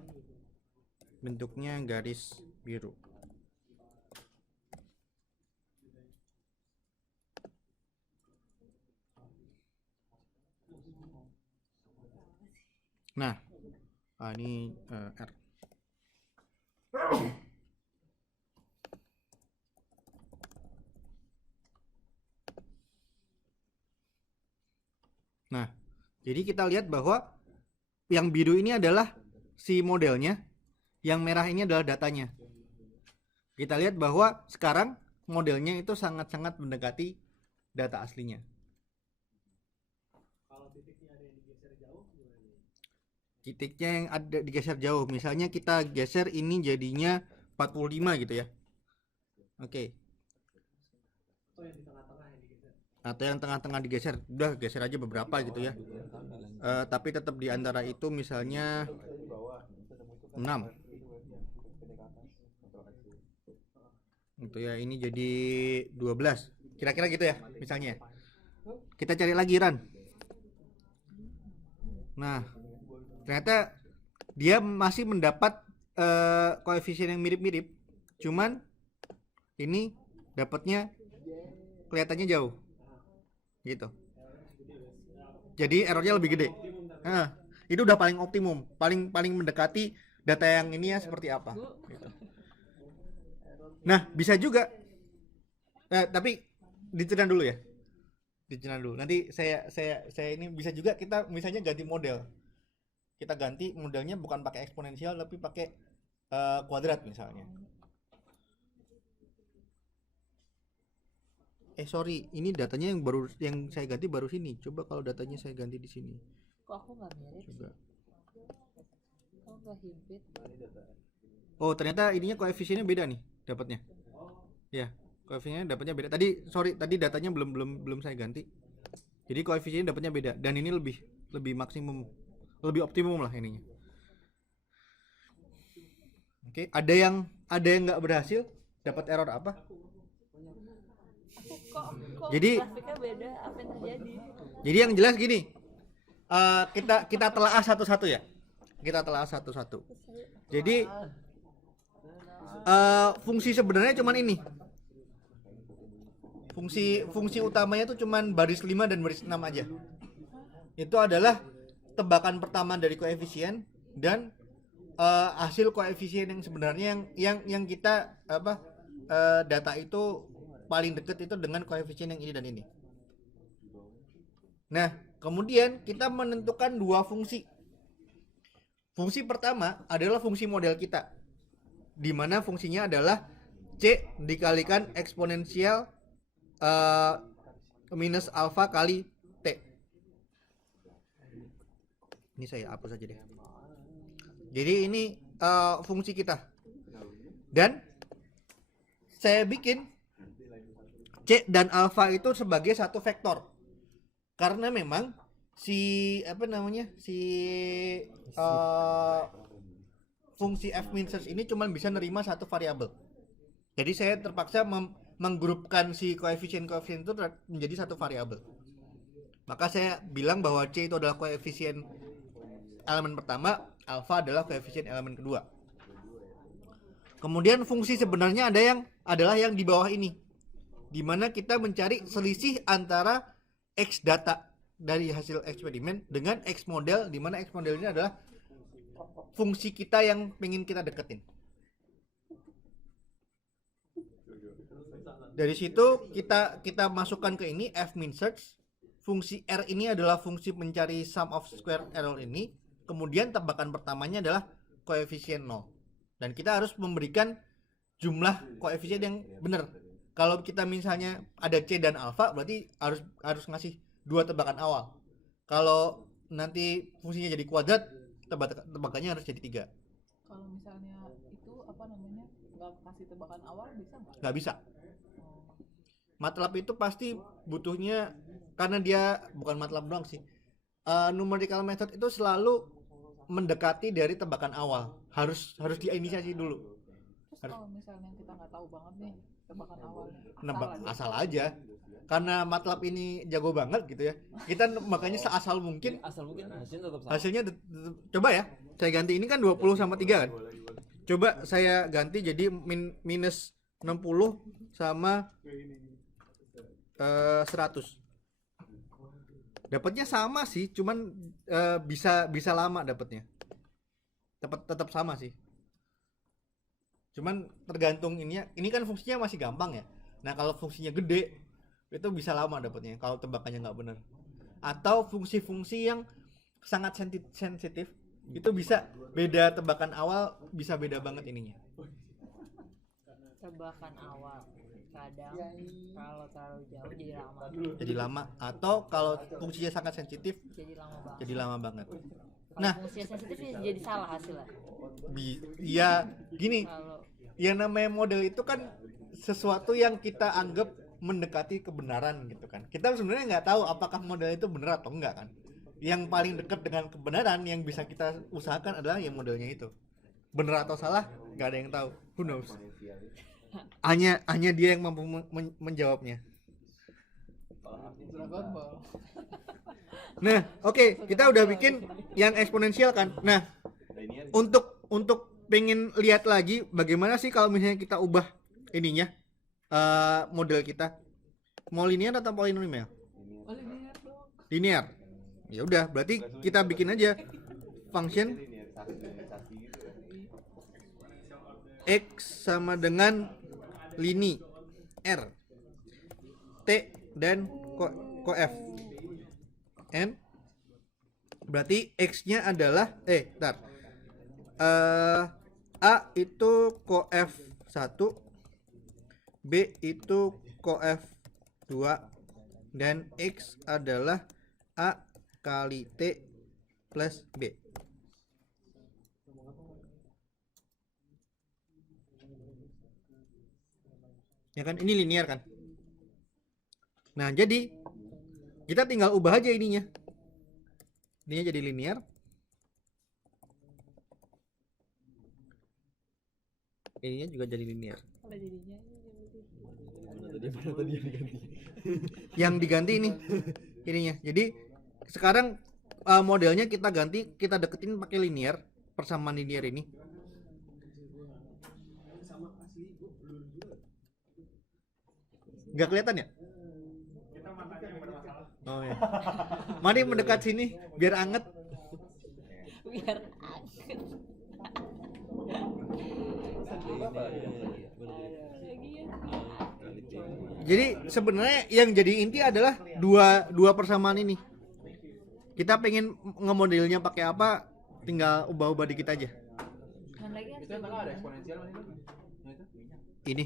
bentuknya garis biru. Nah, ini R. Nah, jadi kita lihat bahwa yang biru ini adalah si modelnya, yang merah ini adalah datanya. Kita lihat bahwa sekarang modelnya itu sangat-sangat mendekati data aslinya. Kalau titiknya ada yang digeser jauh, gimana? Titiknya yang ada digeser jauh, misalnya kita geser ini jadinya 45 gitu ya. Oke. Atau yang di tengah-tengah yang digeser. Atau yang tengah-tengah digeser, udah geser aja beberapa gitu ya. Tapi tetap di antara itu misalnya 6 gitu ya, ini jadi 12 kira-kira gitu ya misalnya. Kita cari lagi Ran. Nah, ternyata dia masih mendapat koefisien yang mirip-mirip, cuman ini dapatnya kelihatannya jauh gitu, jadi errornya lebih gede. Nah, itu udah paling optimum, paling mendekati data yang ini ya seperti apa gitu. Nah, bisa juga tapi diceritakan dulu ya, diceritakan dulu, nanti saya ini bisa juga kita misalnya ganti model, kita ganti modelnya bukan pakai eksponensial tapi pakai kuadrat misalnya. Sorry, ini datanya yang saya ganti baru sini. Coba kalau datanya saya ganti di sini. Kok aku nggak mirip? Coba. Kok nggak himpit? Oh, ternyata ininya koefisiennya beda nih, dapatnya. Ya, koefisiennya dapatnya beda. Tadi datanya belum saya ganti. Jadi koefisiennya dapatnya beda dan ini lebih maksimum, lebih optimum lah ininya. Oke, ada yang nggak berhasil, dapat error apa? Kok Jadi grafiknya beda, apa yang terjadi? Jadi yang jelas gini, kita telaah satu-satu ya. Kita telaah satu-satu. Jadi fungsi sebenarnya cuman ini. Fungsi utamanya tuh cuman baris 5 dan baris 6 aja. Itu adalah tebakan pertama dari koefisien dan hasil koefisien yang sebenarnya yang kita data itu paling dekat itu dengan koefisien yang ini dan ini. Nah, kemudian kita menentukan dua fungsi. Fungsi pertama adalah fungsi model kita, di mana fungsinya adalah C dikalikan eksponensial minus alfa kali T. Ini saya hapus aja deh. Jadi ini fungsi kita. Dan saya bikin C dan alfa itu sebagai satu vektor. Karena memang fungsi f-min search ini cuma bisa nerima satu variabel. Jadi saya terpaksa menggrupkan si koefisien itu menjadi satu variabel. Maka saya bilang bahwa C itu adalah koefisien elemen pertama, alfa adalah koefisien elemen kedua. Kemudian fungsi sebenarnya adalah yang di bawah ini, di mana kita mencari selisih antara X data dari hasil eksperimen dengan X model, di mana X model ini adalah fungsi kita yang pengen kita deketin. Dari situ kita masukkan ke ini f-min search. Fungsi R ini adalah fungsi mencari sum of square error ini. Kemudian tebakan pertamanya adalah koefisien 0. Dan kita harus memberikan jumlah koefisien yang benar. Kalau kita misalnya ada C dan alfa, berarti harus ngasih dua tebakan awal. Kalau nanti fungsinya jadi kuadrat, tebakannya harus jadi 3. Kalau misalnya itu nggak kasih tebakan awal bisa nggak? Nggak bisa. MATLAB itu pasti butuhnya, karena dia bukan MATLAB doang sih. Numerical method itu selalu mendekati dari tebakan awal. Harus diinisiasi dulu. Terus kalau misalnya kita nggak tahu banget nih tebakan awalnya, asal aja. Karena MATLAB ini jago banget gitu ya. Kita makanya seasal mungkin. Hasilnya coba ya. Saya ganti ini kan 20 sama 3 kan. Coba saya ganti jadi minus 60 sama 100. Dapatnya sama sih, cuman bisa lama dapatnya. Tetap sama sih. Cuman tergantung ini kan fungsinya masih gampang ya. Nah, kalau fungsinya gede itu bisa lama dapatnya kalau tebakannya nggak benar. Atau fungsi-fungsi yang sangat sensitif itu bisa beda tebakan awal, bisa beda banget ininya. Tebakan awal kadang kalau terlalu jauh jadi lama, atau kalau fungsinya sangat sensitif jadi lama banget. Nah, fungsinya sensitif jadi salah hasilnya. Ya gini, yang namanya model itu kan sesuatu yang kita anggap mendekati kebenaran gitu kan. Kita sebenarnya nggak tahu apakah model itu benar atau enggak kan. Yang paling dekat dengan kebenaran yang bisa kita usahakan adalah yang modelnya itu. Benar atau salah nggak ada yang tahu. Who knows? Hanya dia yang mampu menjawabnya. Nah, oke, kita udah bikin yang eksponensial kan. Nah, Linear. untuk pengen lihat lagi bagaimana sih kalau misalnya kita ubah ininya model kita mau linear atau polinomial? Oh, linear dong. Linear. Ya udah, berarti kita bikin aja function Linearisasi gitu kan. x sama dengan lini r t dan f n. Berarti x-nya adalah a itu cof 1, b itu cof 2, dan x adalah a kali t plus b. Ya kan, ini linear kan. Nah, jadi kita tinggal ubah aja ininya. Ininya jadi linear. Ininya juga jadi linear. Kalau jadinya Yang diganti ini ininya. Jadi sekarang modelnya kita ganti, kita deketin pakai linear, persamaan linear ini. Nggak kelihatan ya? Oh ya. Mari mendekat sini biar anget. biar Jadi sebenarnya yang jadi inti adalah dua persamaan ini. Kita pengen ngemodelnya pakai apa, tinggal ubah-ubah dikit aja. kan lagi harus Itu yang tengah ada eksponensial mana itu? Nah, itu. Ini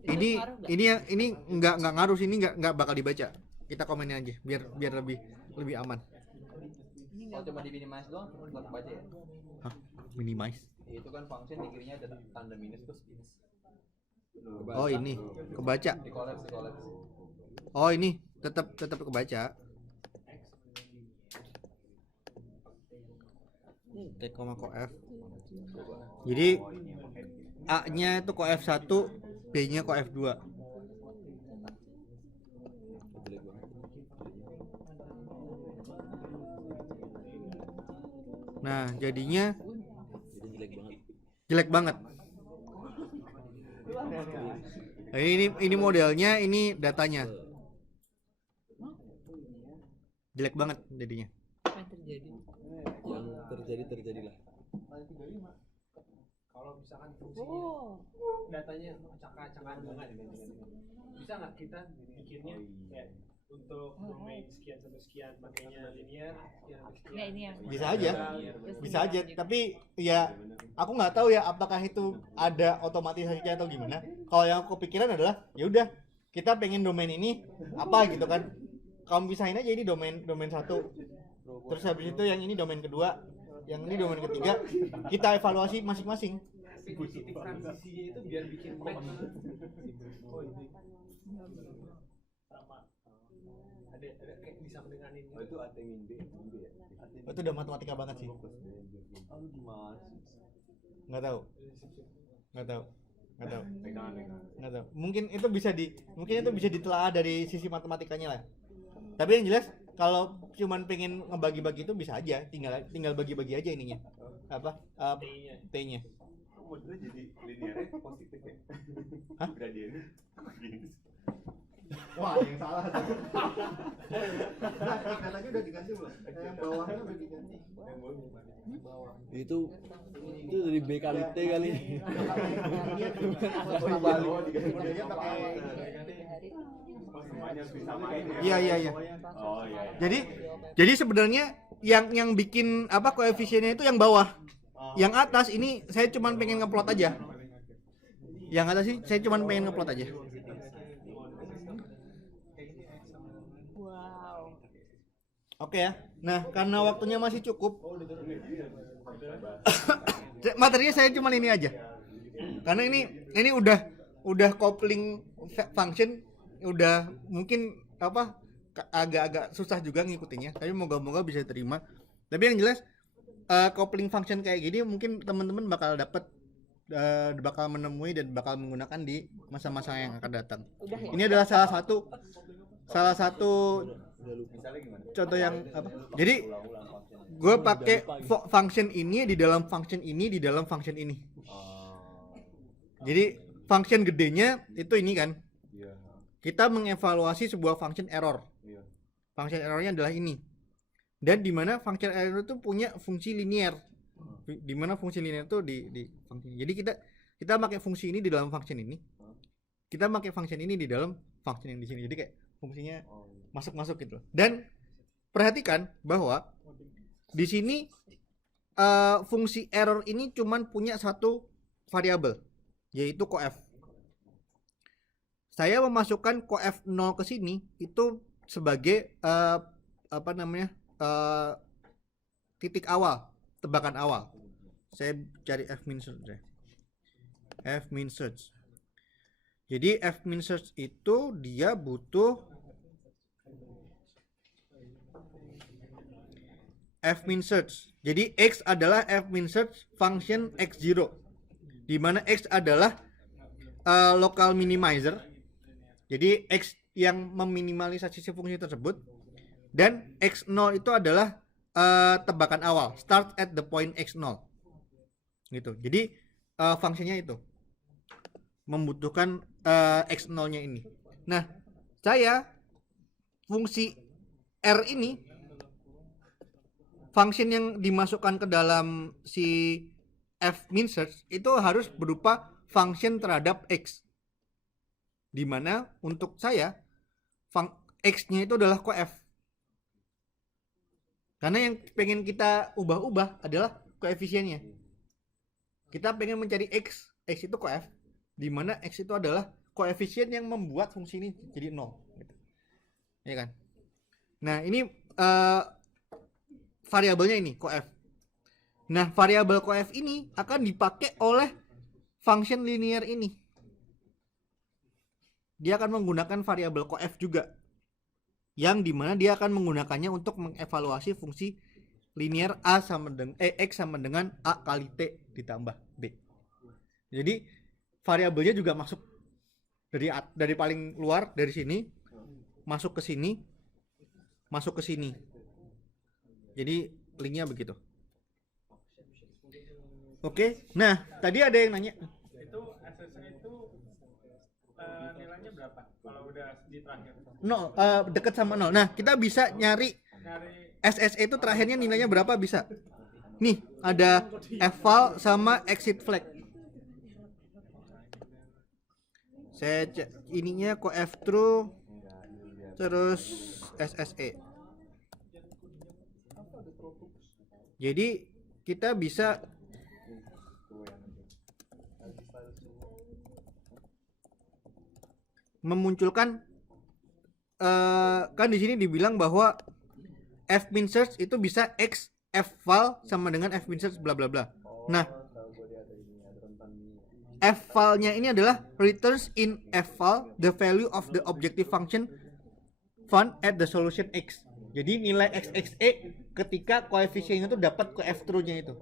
Itu ngaruh nggak? ini nggak ngaruh sini, nggak bakal dibaca. Kita komenin aja biar lebih aman. Ini Oh, nggak cuma di minimize doang, nggak kebaca ya? Hah? Minimize. Itu kan function di kirinya ada tanda minus terus minus. Oh ini kebaca. Di collapse. Oh ini tetap kebaca. T, cof. Jadi A-nya itu cof 1, B-nya cof 2. Nah, jadinya jelek banget. Nah, ini modelnya, ini datanya. Jelek banget jadinya. apa yang terjadi? Yang terjadilah. Kalau misalkan fungsinya Oh, datanya acak-acakan banget, bisa nggak kita bikinnya kayak untuk domain sekian sampai sekian pakainya linear, sekian sampai sekian. nggak ini yang Bisa aja. Terus Bisa aja, lanjut. tapi ya aku nggak tahu ya apakah itu ada otomatisasinya atau gimana. Kalau yang aku pikiran adalah ya udah, kita pengen domain ini apa gitu kan, kamu pisahin aja ini domain 1, terus habis itu yang ini domain kedua, yang ini domain ketiga, kita evaluasi masing-masing. Titik transisinya itu biar bikin match. Oh ini sama ada kayak bisa mendengarin Oh itu A min B, ya? Itu udah matematika banget sih. Oh gimana sih? Nggak tahu. Pegangan. Nggak tahu. Mungkin itu bisa ditelaah dari sisi matematikanya lah. Tapi yang jelas kalau cuman pengen ngebagi-bagi itu bisa aja, tinggal bagi-bagi aja ininya. Apa? T-nya. T-nya. Modelnya jadi linearnya positif ya? Hah? Gradiennya gini. Wah, yang salah. Nah, katanya udah diganti belum? Yang bawahnya udah diganti. Itu dari B kali T kali. Modelnya pakai Oh semuanya harus disamain ya? Iya. Oh iya. Jadi sebenarnya yang bikin apa koefisiennya itu yang bawah. Yang atas ini saya cuman pengen ngeplot aja. Yang atas sih saya cuman pengen ngeplot aja. wow. Oke ya. Nah, karena waktunya masih cukup. Materinya saya cuman ini aja. Karena ini udah coupling function, udah mungkin apa agak-agak susah juga ngikutinnya, tapi moga-moga bisa terima. Tapi yang jelas coupling function kayak gini mungkin teman-teman bakal bakal menemui dan bakal menggunakan di masa-masa yang akan datang. Udah ya? Ini adalah salah satu salah satu Misalnya gimana? contoh yang apa? Jadi gue pakai function ini di dalam function ini di dalam function ini. Jadi function gedenya itu ini kan. Iya. Kita mengevaluasi sebuah function error. Iya. Function errornya adalah ini. Dan di mana function error itu punya fungsi linear. Di mana fungsi linear itu di function. Jadi kita pakai fungsi ini di dalam function ini. Kita pakai function ini di dalam function yang di sini. Jadi kayak fungsinya masuk-masuk gitu loh. Dan perhatikan bahwa di sini fungsi error ini cuman punya satu variabel, yaitu coef. Saya memasukkan coef 0 ke sini itu sebagai titik awal, tebakan awal. Saya cari fmin search. Fmin search. Jadi fmin search itu dia butuh fmin search. Jadi x adalah fmin search function x0, di mana x adalah local minimizer. Jadi x yang meminimalisasi fungsi tersebut, dan x0 itu adalah tebakan awal, start at the point x0. Gitu. Jadi fungsinya itu membutuhkan x0-nya ini. Nah, saya fungsi r ini, function yang dimasukkan ke dalam si fmin search itu harus berupa function terhadap x, di mana untuk saya x-nya itu adalah coef, karena yang pengen kita ubah-ubah adalah koefisiennya. Kita pengen mencari x itu coef, di mana x itu adalah koefisien yang membuat fungsi ini jadi 0 gitu. Ya kan? Nah, ini variabelnya ini coef. Nah, variabel coef ini akan dipakai oleh function linear ini. Dia akan menggunakan variabel coef juga, yang dimana dia akan menggunakannya untuk mengevaluasi fungsi linear a sama dengan x sama dengan a kali t ditambah b. Jadi variabelnya juga masuk dari paling luar, dari sini masuk ke sini, masuk ke sini. Jadi linknya begitu. Oke, nah tadi ada yang nanya. Itu SSE itu nilainya berapa kalau udah di terakhir? 0, dekat sama 0. Nah, kita bisa nyari SSE itu terakhirnya nilainya berapa bisa. Nih, ada eval sama exit flag. Saya ininya coef true terus SSE. Jadi kita bisa memunculkan kan di sini dibilang bahwa fmin search itu bisa x eval sama dengan fmin search bla bla bla. Nah, evalnya ini adalah returns in eval the value of the objective function found at the solution x. Jadi nilai xxe ketika koefisiennya itu dapat coef true-nya itu.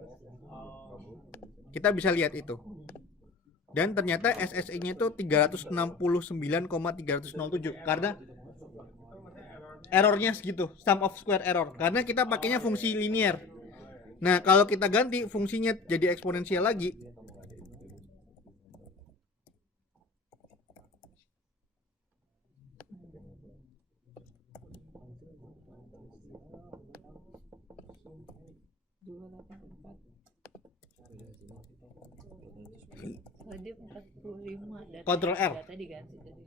Kita bisa lihat itu. Dan ternyata SSE-nya itu 369,307 karena errornya segitu, sum of square error. Karena kita pakainya fungsi linear. Nah, kalau kita ganti fungsinya jadi eksponensial lagi, Tadi 45 data. Ctrl R. Data diganti tadi.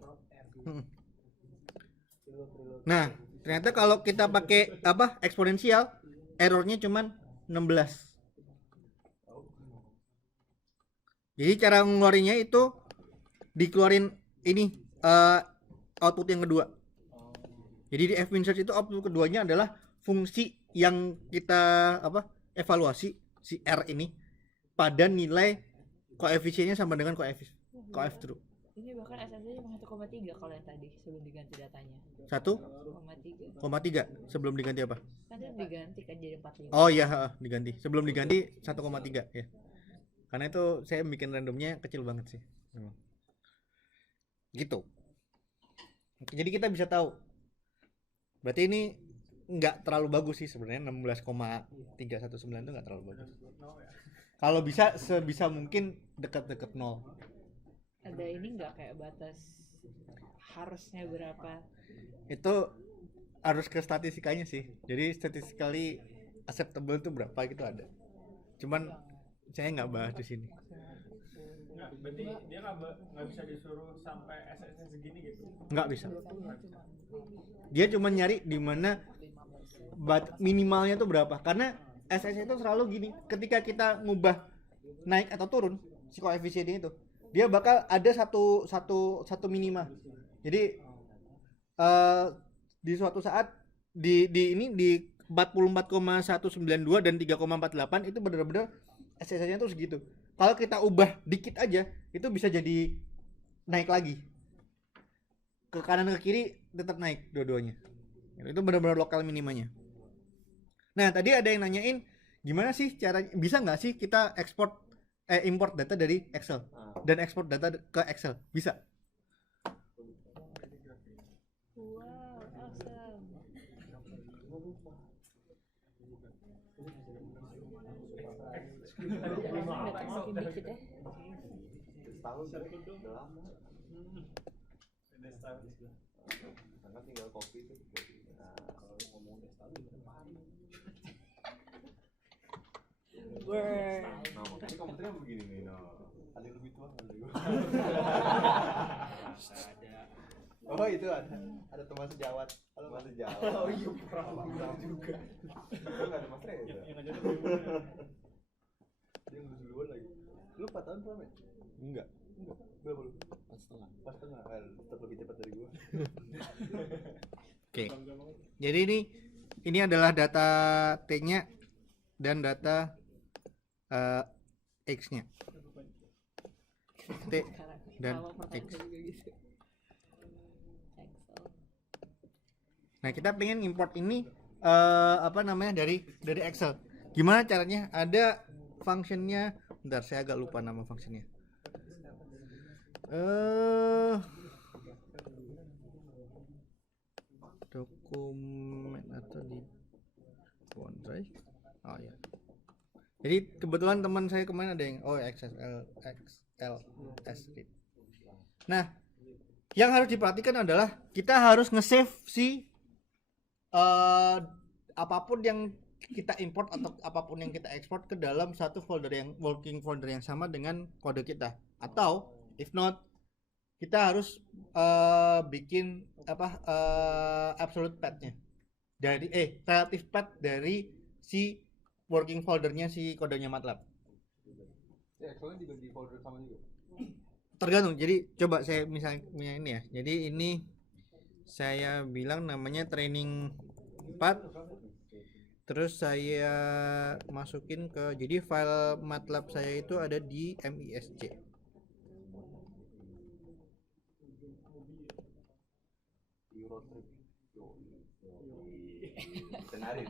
Nah, ternyata kalau kita pakai eksponensial, errornya cuman 16. Jadi cara ngeluarinnya itu dikeluarin ini output yang kedua. Jadi di fmin search itu output keduanya adalah fungsi yang kita evaluasi si R ini pada nilai koefisiennya sama dengan coef true. Ini bahkan SSE cuma 1,3 kalau yang tadi sebelum diganti datanya. 1,3 1,3. sebelum diganti apa? Kan itu diganti kan jadi 45. Oh iya, diganti. Sebelum diganti 1,3 ya. Karena itu saya bikin randomnya kecil banget sih. Gitu. Jadi kita bisa tahu Berarti ini nggak terlalu bagus sih sebenarnya, 16,319 itu nggak terlalu bagus. Kalau bisa sebisa mungkin dekat-dekat 0. Ada ini nggak kayak batas harusnya berapa? Itu harus ke statistikanya sih. Jadi statistically acceptable itu berapa gitu ada. Cuman saya nggak bahas di sini. Enggak, berarti dia nggak bisa disuruh sampai SS segini gitu. Nggak bisa. Dia cuma nyari di mana minimalnya tuh berapa. Karena SS itu selalu gini, ketika kita ngubah naik atau turun si koefisiennya itu, dia bakal ada satu minima. Jadi di suatu saat di 44,192 dan 3,48 itu benar-benar SS-nya tuh segitu. Kalau kita ubah dikit aja, itu bisa jadi naik lagi. Ke kanan ke kiri tetap naik dua-duanya. Itu benar-benar lokal minimanya. Nah, tadi ada yang nanyain gimana sih caranya, bisa nggak sih kita import data dari Excel dan ekspor data ke Excel? Bisa. Wow, awesome. Datang makin dikit ya. Setahun udah lama. Karena tinggal kopi itu. Nah, kalau ngomong udah setahun nah, makanya komentarnya begini nih, ada yang lebih tua nggak dari gua? Oh itu ada teman sejawat. Halo teman sejawat. Oh iya pernah juga. Lu nggak ada mas Reza. Yang aja tuh dia lulus duluan lagi. Lu 4 tahun berapa? Enggak. Berapa lu? 4,5. Tetap lebih cepat dari gua. Oke. Jadi ini adalah data T-nya dan data X-nya. T dan X. Nah, kita pengen import ini dari Excel. Gimana caranya? Ada functionnya. Bentar, saya agak lupa nama functionnya. Dokumen atau di OneDrive. Oh ya. Jadi kebetulan teman saya kemarin ada yang XLS. Nah, yang harus diperhatikan adalah kita harus nge-save si apapun yang kita import atau apapun yang kita ekspor ke dalam satu folder yang working folder yang sama dengan kode kita. Atau if not, kita harus bikin absolute path-nya dari relative path dari si working foldernya si kodenya MATLAB. Ya, Excel juga di folder sama juga. Tergantung. Jadi coba saya misalnya ini ya. Jadi ini saya bilang namanya training 4. Terus saya masukin ke, jadi file MATLAB saya itu ada di MISC. Tenari.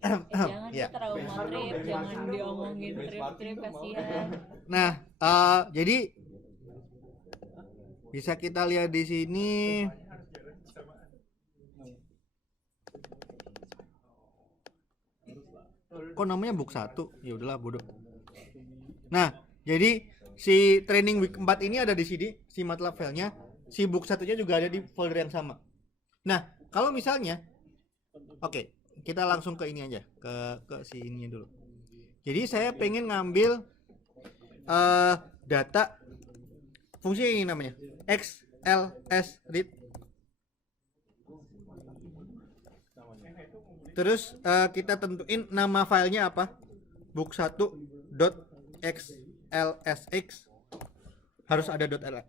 Jangan Ya. trauma trip, jangan diomongin trip kasihan. Nah, jadi bisa kita lihat di sini. Kok namanya book 1? Ya udahlah bodoh. Nah, jadi si training week 4 ini ada di sini, si MATLAB filenya, si book 1-nya juga ada di folder yang sama. Nah, kalau misalnya oke, kita langsung ke ini aja, ke si ininya dulu. Jadi saya pengen ngambil data fungsi ini namanya XLS read. Terus kita tentuin nama filenya apa, book1.xlsx. harus ada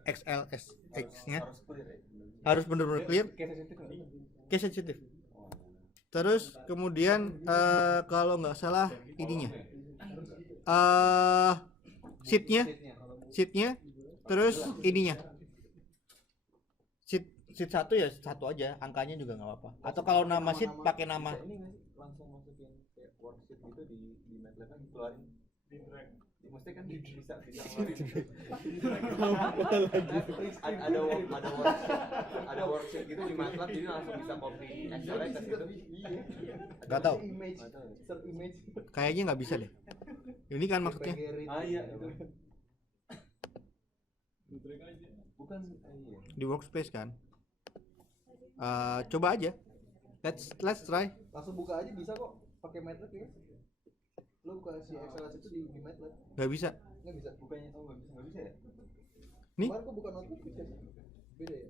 .xlsx nya, harus benar-benar clear, case sensitive. Terus kemudian kalau nggak salah ininya sheetnya, terus ininya sheet 1 ya satu aja, angkanya juga nggak apa-apa. Atau kalau nama sheet pakai nama. Ini langsung masukin kayak worksheet gitu di MATLAB kan keluarin. Maksudnya kan bisa ada worksheet gitu di MATLAB jadi langsung bisa copy Excel ke situ. Nggak tahu. Search image. Kayaknya nggak bisa deh. Ini kan maksudnya Iya itu. Bukan iya. di workspace kan. Coba aja. Let's try. Langsung buka aja bisa kok pakai MATLAB ya. Lo buka si Excel itu di MATLAB. Nggak bisa. Nggak bisa. Bukannya nggak bisa ya? Nih. Kemarin kok buka notebook bisa. Beda ya?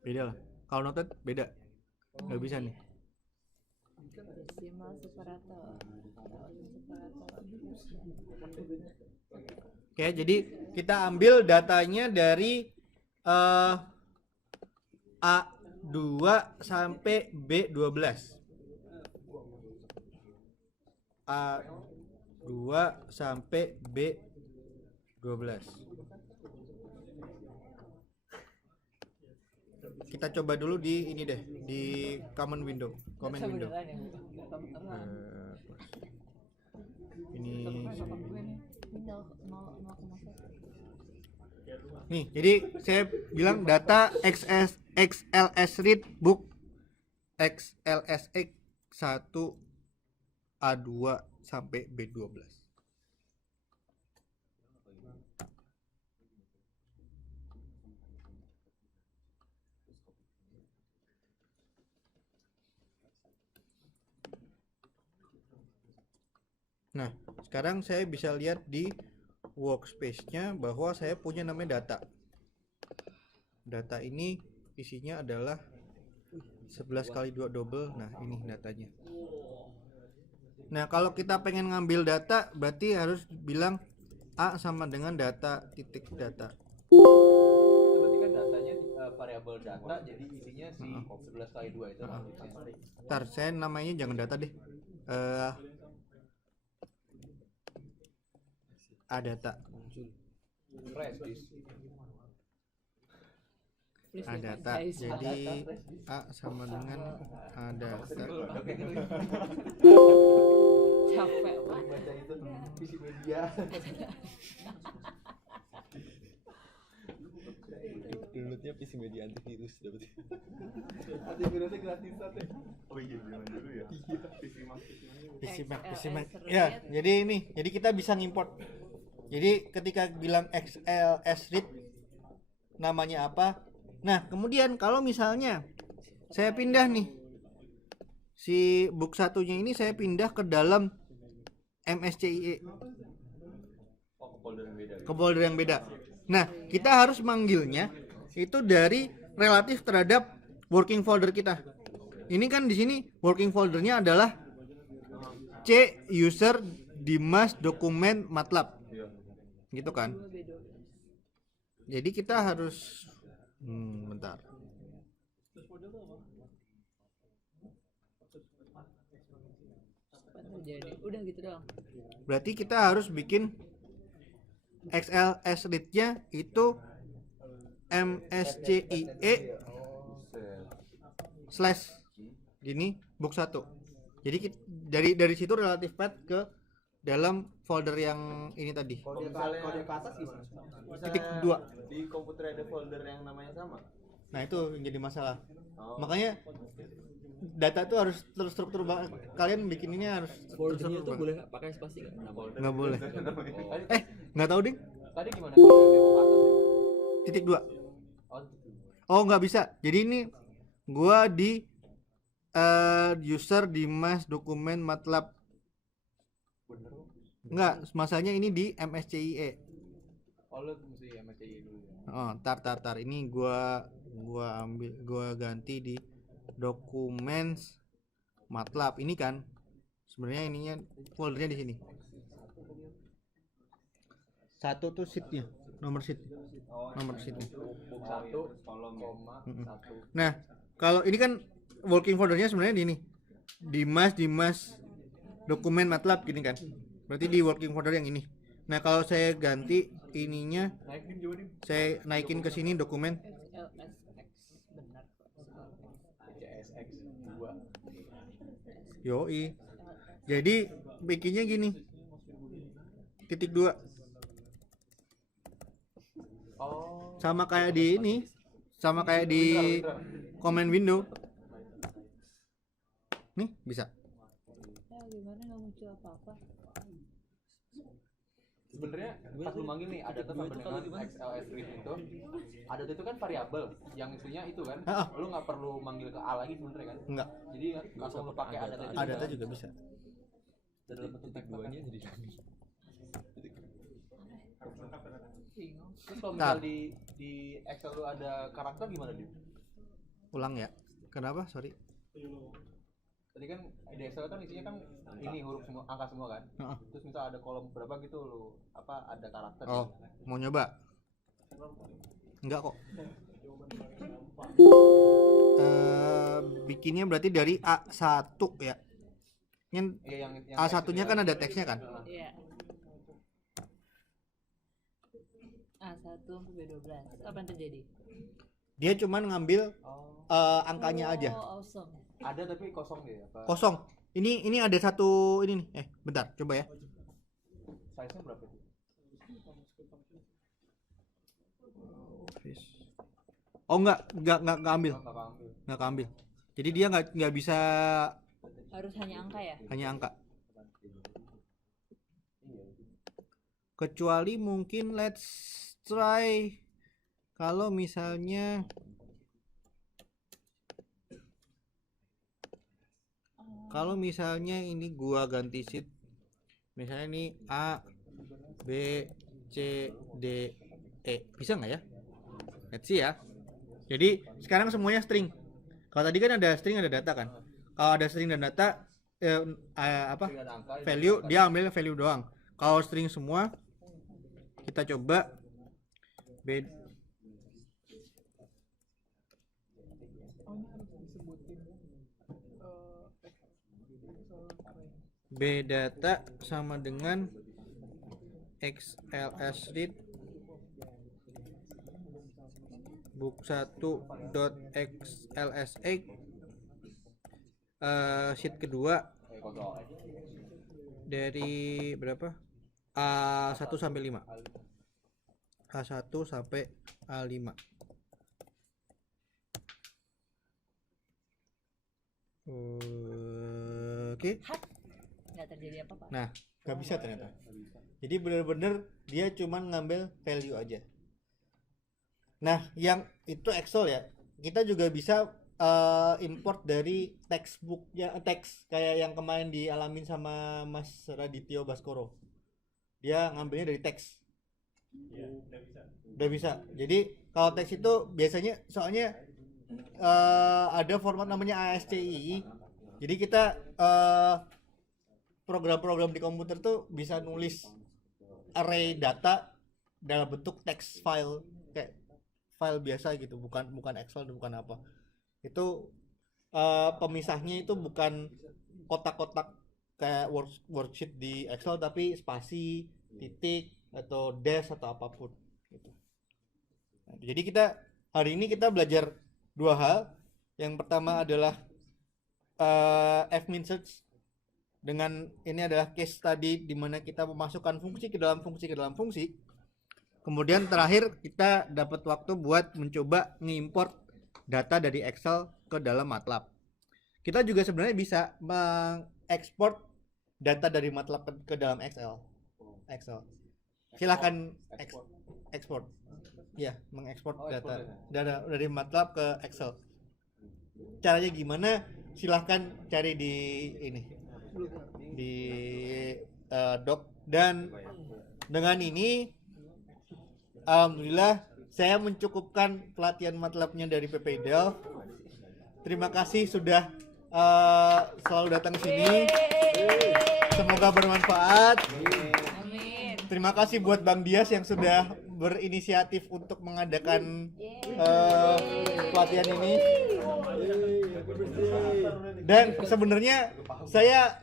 Beda lah. Kalau noted beda. Nggak bisa nih. Desimal separator. Oke, jadi kita ambil datanya dari A2 sampai B12. A2 sampai B12. Kita coba dulu di ini deh, di common window. Ini nih, jadi saya bilang data XLS read book XLSX 1 A2 sampai B12. Nah, sekarang saya bisa lihat di workspace-nya bahwa saya punya namanya data. Data ini isinya adalah 11 kali 2 double. Nah, ini datanya. Nah, kalau kita pengen ngambil data, berarti harus bilang A sama dengan data titik data. Berarti kan datanya variabel data, jadi isinya si 11 kali 2 itu. Ntar, saya namanya jangan data deh. A data. A data. Jadi A sama dengan A data. Capek Pak. Baca itu visi media. Downloadnya PC Media antivirus dapat. Antivirusnya gratisan deh. Oh iya zaman dulu ya. PC Mac. Ya, jadi kita bisa ngimport. Jadi ketika bilang XLS read namanya apa? Nah, kemudian kalau misalnya saya pindah nih si book satunya ini, saya pindah ke dalam MSCIE, ke folder yang beda. Nah, kita harus manggilnya itu dari relatif terhadap working folder kita. Ini kan di sini working foldernya adalah C user Dimas dokumen MATLAB, gitu kan? Jadi kita harus bentar. Udah gitu doang. Berarti kita harus bikin XLS read-nya itu MSCIE slash gini book 1. Jadi dari situ relatif path ke dalam folder yang ini tadi. Kalau dia ke atas bisa. Titik 2. Di komputer ada folder yang namanya sama. Nah, itu yang jadi masalah. Makanya data itu harus terstruktur banget. Kalian bikin ini harus Foldernya tuh boleh pakai spasi nggak? nggak boleh. Oh. Nggak tahu ding. Tadi gimana kalau yang demo ke atas? Titik 2. Oh, Oh, nggak bisa. Jadi ini gua di user Dimas dokumen MATLAB. Enggak, masanya ini di MSCIE. oh lu mesti MSCI dulu ya. Oh, tar. Ini gua ganti di dokumen MATLAB ini kan. Sebenarnya ininya foldernya di sini. 1 tuh sheet-nya, nomor sheet. Nomor sheet-nya. Book 1 kolom koma 1. Nah, kalau ini kan working foldernya sebenarnya di ini. Dimas dokumen MATLAB gini kan. Berarti di working folder yang ini. Nah, kalau saya ganti ininya, Naikin coba nih. saya naikin ke sini dokumen LSX benar kok. CSX 2. yoi. Jadi bikinnya gini. titik 2. Oh. Sama kayak di ini, sama kayak di command window. Nih bisa. Ya gimana nggak muncul apa-apa? Sebenarnya pas lu manggil nih ada tuh sampai dengan XLS read itu, ada tuh itu kan variabel yang isunya itu kan, lu nggak perlu manggil ke A lagi sebenarnya kan? Enggak. Jadi langsung lu pakai ada tuh. Ada tuh juga bisa. Dan dalam bentuk titik 2-nya jadi Terus kalau misal di Excel lu ada karakter gimana dia? Ulang ya. Kenapa? Sorry. Tadi kan di Excel kan isinya kan ini huruf semua, angka semua kan. Terus misal ada kolom berapa gitu lu apa ada karakter. Oh, mau nyoba? Enggak kok. Bikinnya berarti dari A1 ya. Yang A1-nya kan ada teksnya kan? Iya. A1 sampai B12. Apa yang terjadi? Dia cuman ngambil angkanya aja. Oh, awesome. Ada tapi kosong dia apa? Kosong. Ini ada satu ini nih. Bentar, coba ya. Size-nya berapa itu? Oh enggak ambil. Enggak ambil. Jadi dia nggak bisa, Harus hanya angka ya? hanya angka. Kecuali mungkin let's try kalau misalnya ini gua ganti sheet. Misalnya ini A B C D E. Bisa nggak ya? Let's see ya. Jadi sekarang semuanya string. Kalau tadi kan ada string ada data kan. Kalau ada string dan data value dia ambil value doang. Kalau string semua kita coba B data sama dengan XLS read book1.xlsx sheet kedua dari berapa? A1 sampai 5. A1 sampai A5. Oke. Nggak terjadi apa-apa. Nah, nggak bisa ternyata. Jadi bener-bener dia cuman ngambil value aja. Nah, yang itu Excel ya. Kita juga bisa import dari textbooknya, teks kayak yang kemarin dialamin sama Mas Radityo Baskoro. Dia ngambilnya dari teks. Iya, Udah bisa. Jadi kalau teks itu biasanya soalnya ada format namanya ASCII. Jadi kita program-program di komputer tuh bisa nulis array data dalam bentuk text file kayak file biasa gitu, bukan Excel, bukan apa. Itu pemisahnya itu bukan kotak-kotak kayak worksheet di Excel, tapi spasi, titik atau dash atau apapun gitu. Nah, jadi hari ini kita belajar dua hal. Yang pertama adalah fmin search. Dengan ini adalah case study di mana kita memasukkan fungsi ke dalam fungsi. Kemudian terakhir kita dapat waktu buat mencoba ngimport data dari Excel ke dalam MATLAB. Kita juga sebenarnya bisa mengekspor data dari MATLAB ke dalam Excel. Silahkan ekspor. Ya, mengekspor data dari MATLAB ke Excel. Caranya gimana? Silahkan cari di ini. Di doc. Dan dengan ini alhamdulillah saya mencukupkan pelatihan MATLAB-nya dari PPIDEL. Terima kasih sudah selalu datang ke sini. Semoga bermanfaat. Amin. Terima kasih buat Bang Dias yang sudah berinisiatif untuk mengadakan pelatihan ini. Dan sebenarnya saya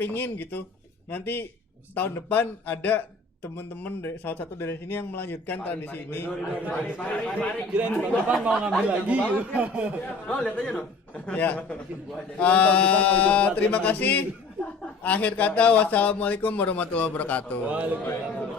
pingin gitu nanti tahun depan ada teman-teman dari salah satu dari sini yang melanjutkan tradisi ini. Kirain depan mau ngambil lagi. Oh, lihat aja dong. Ya. Terima kasih. Akhir kata, wassalamualaikum warahmatullahi wabarakatuh. Waalaikumsalam.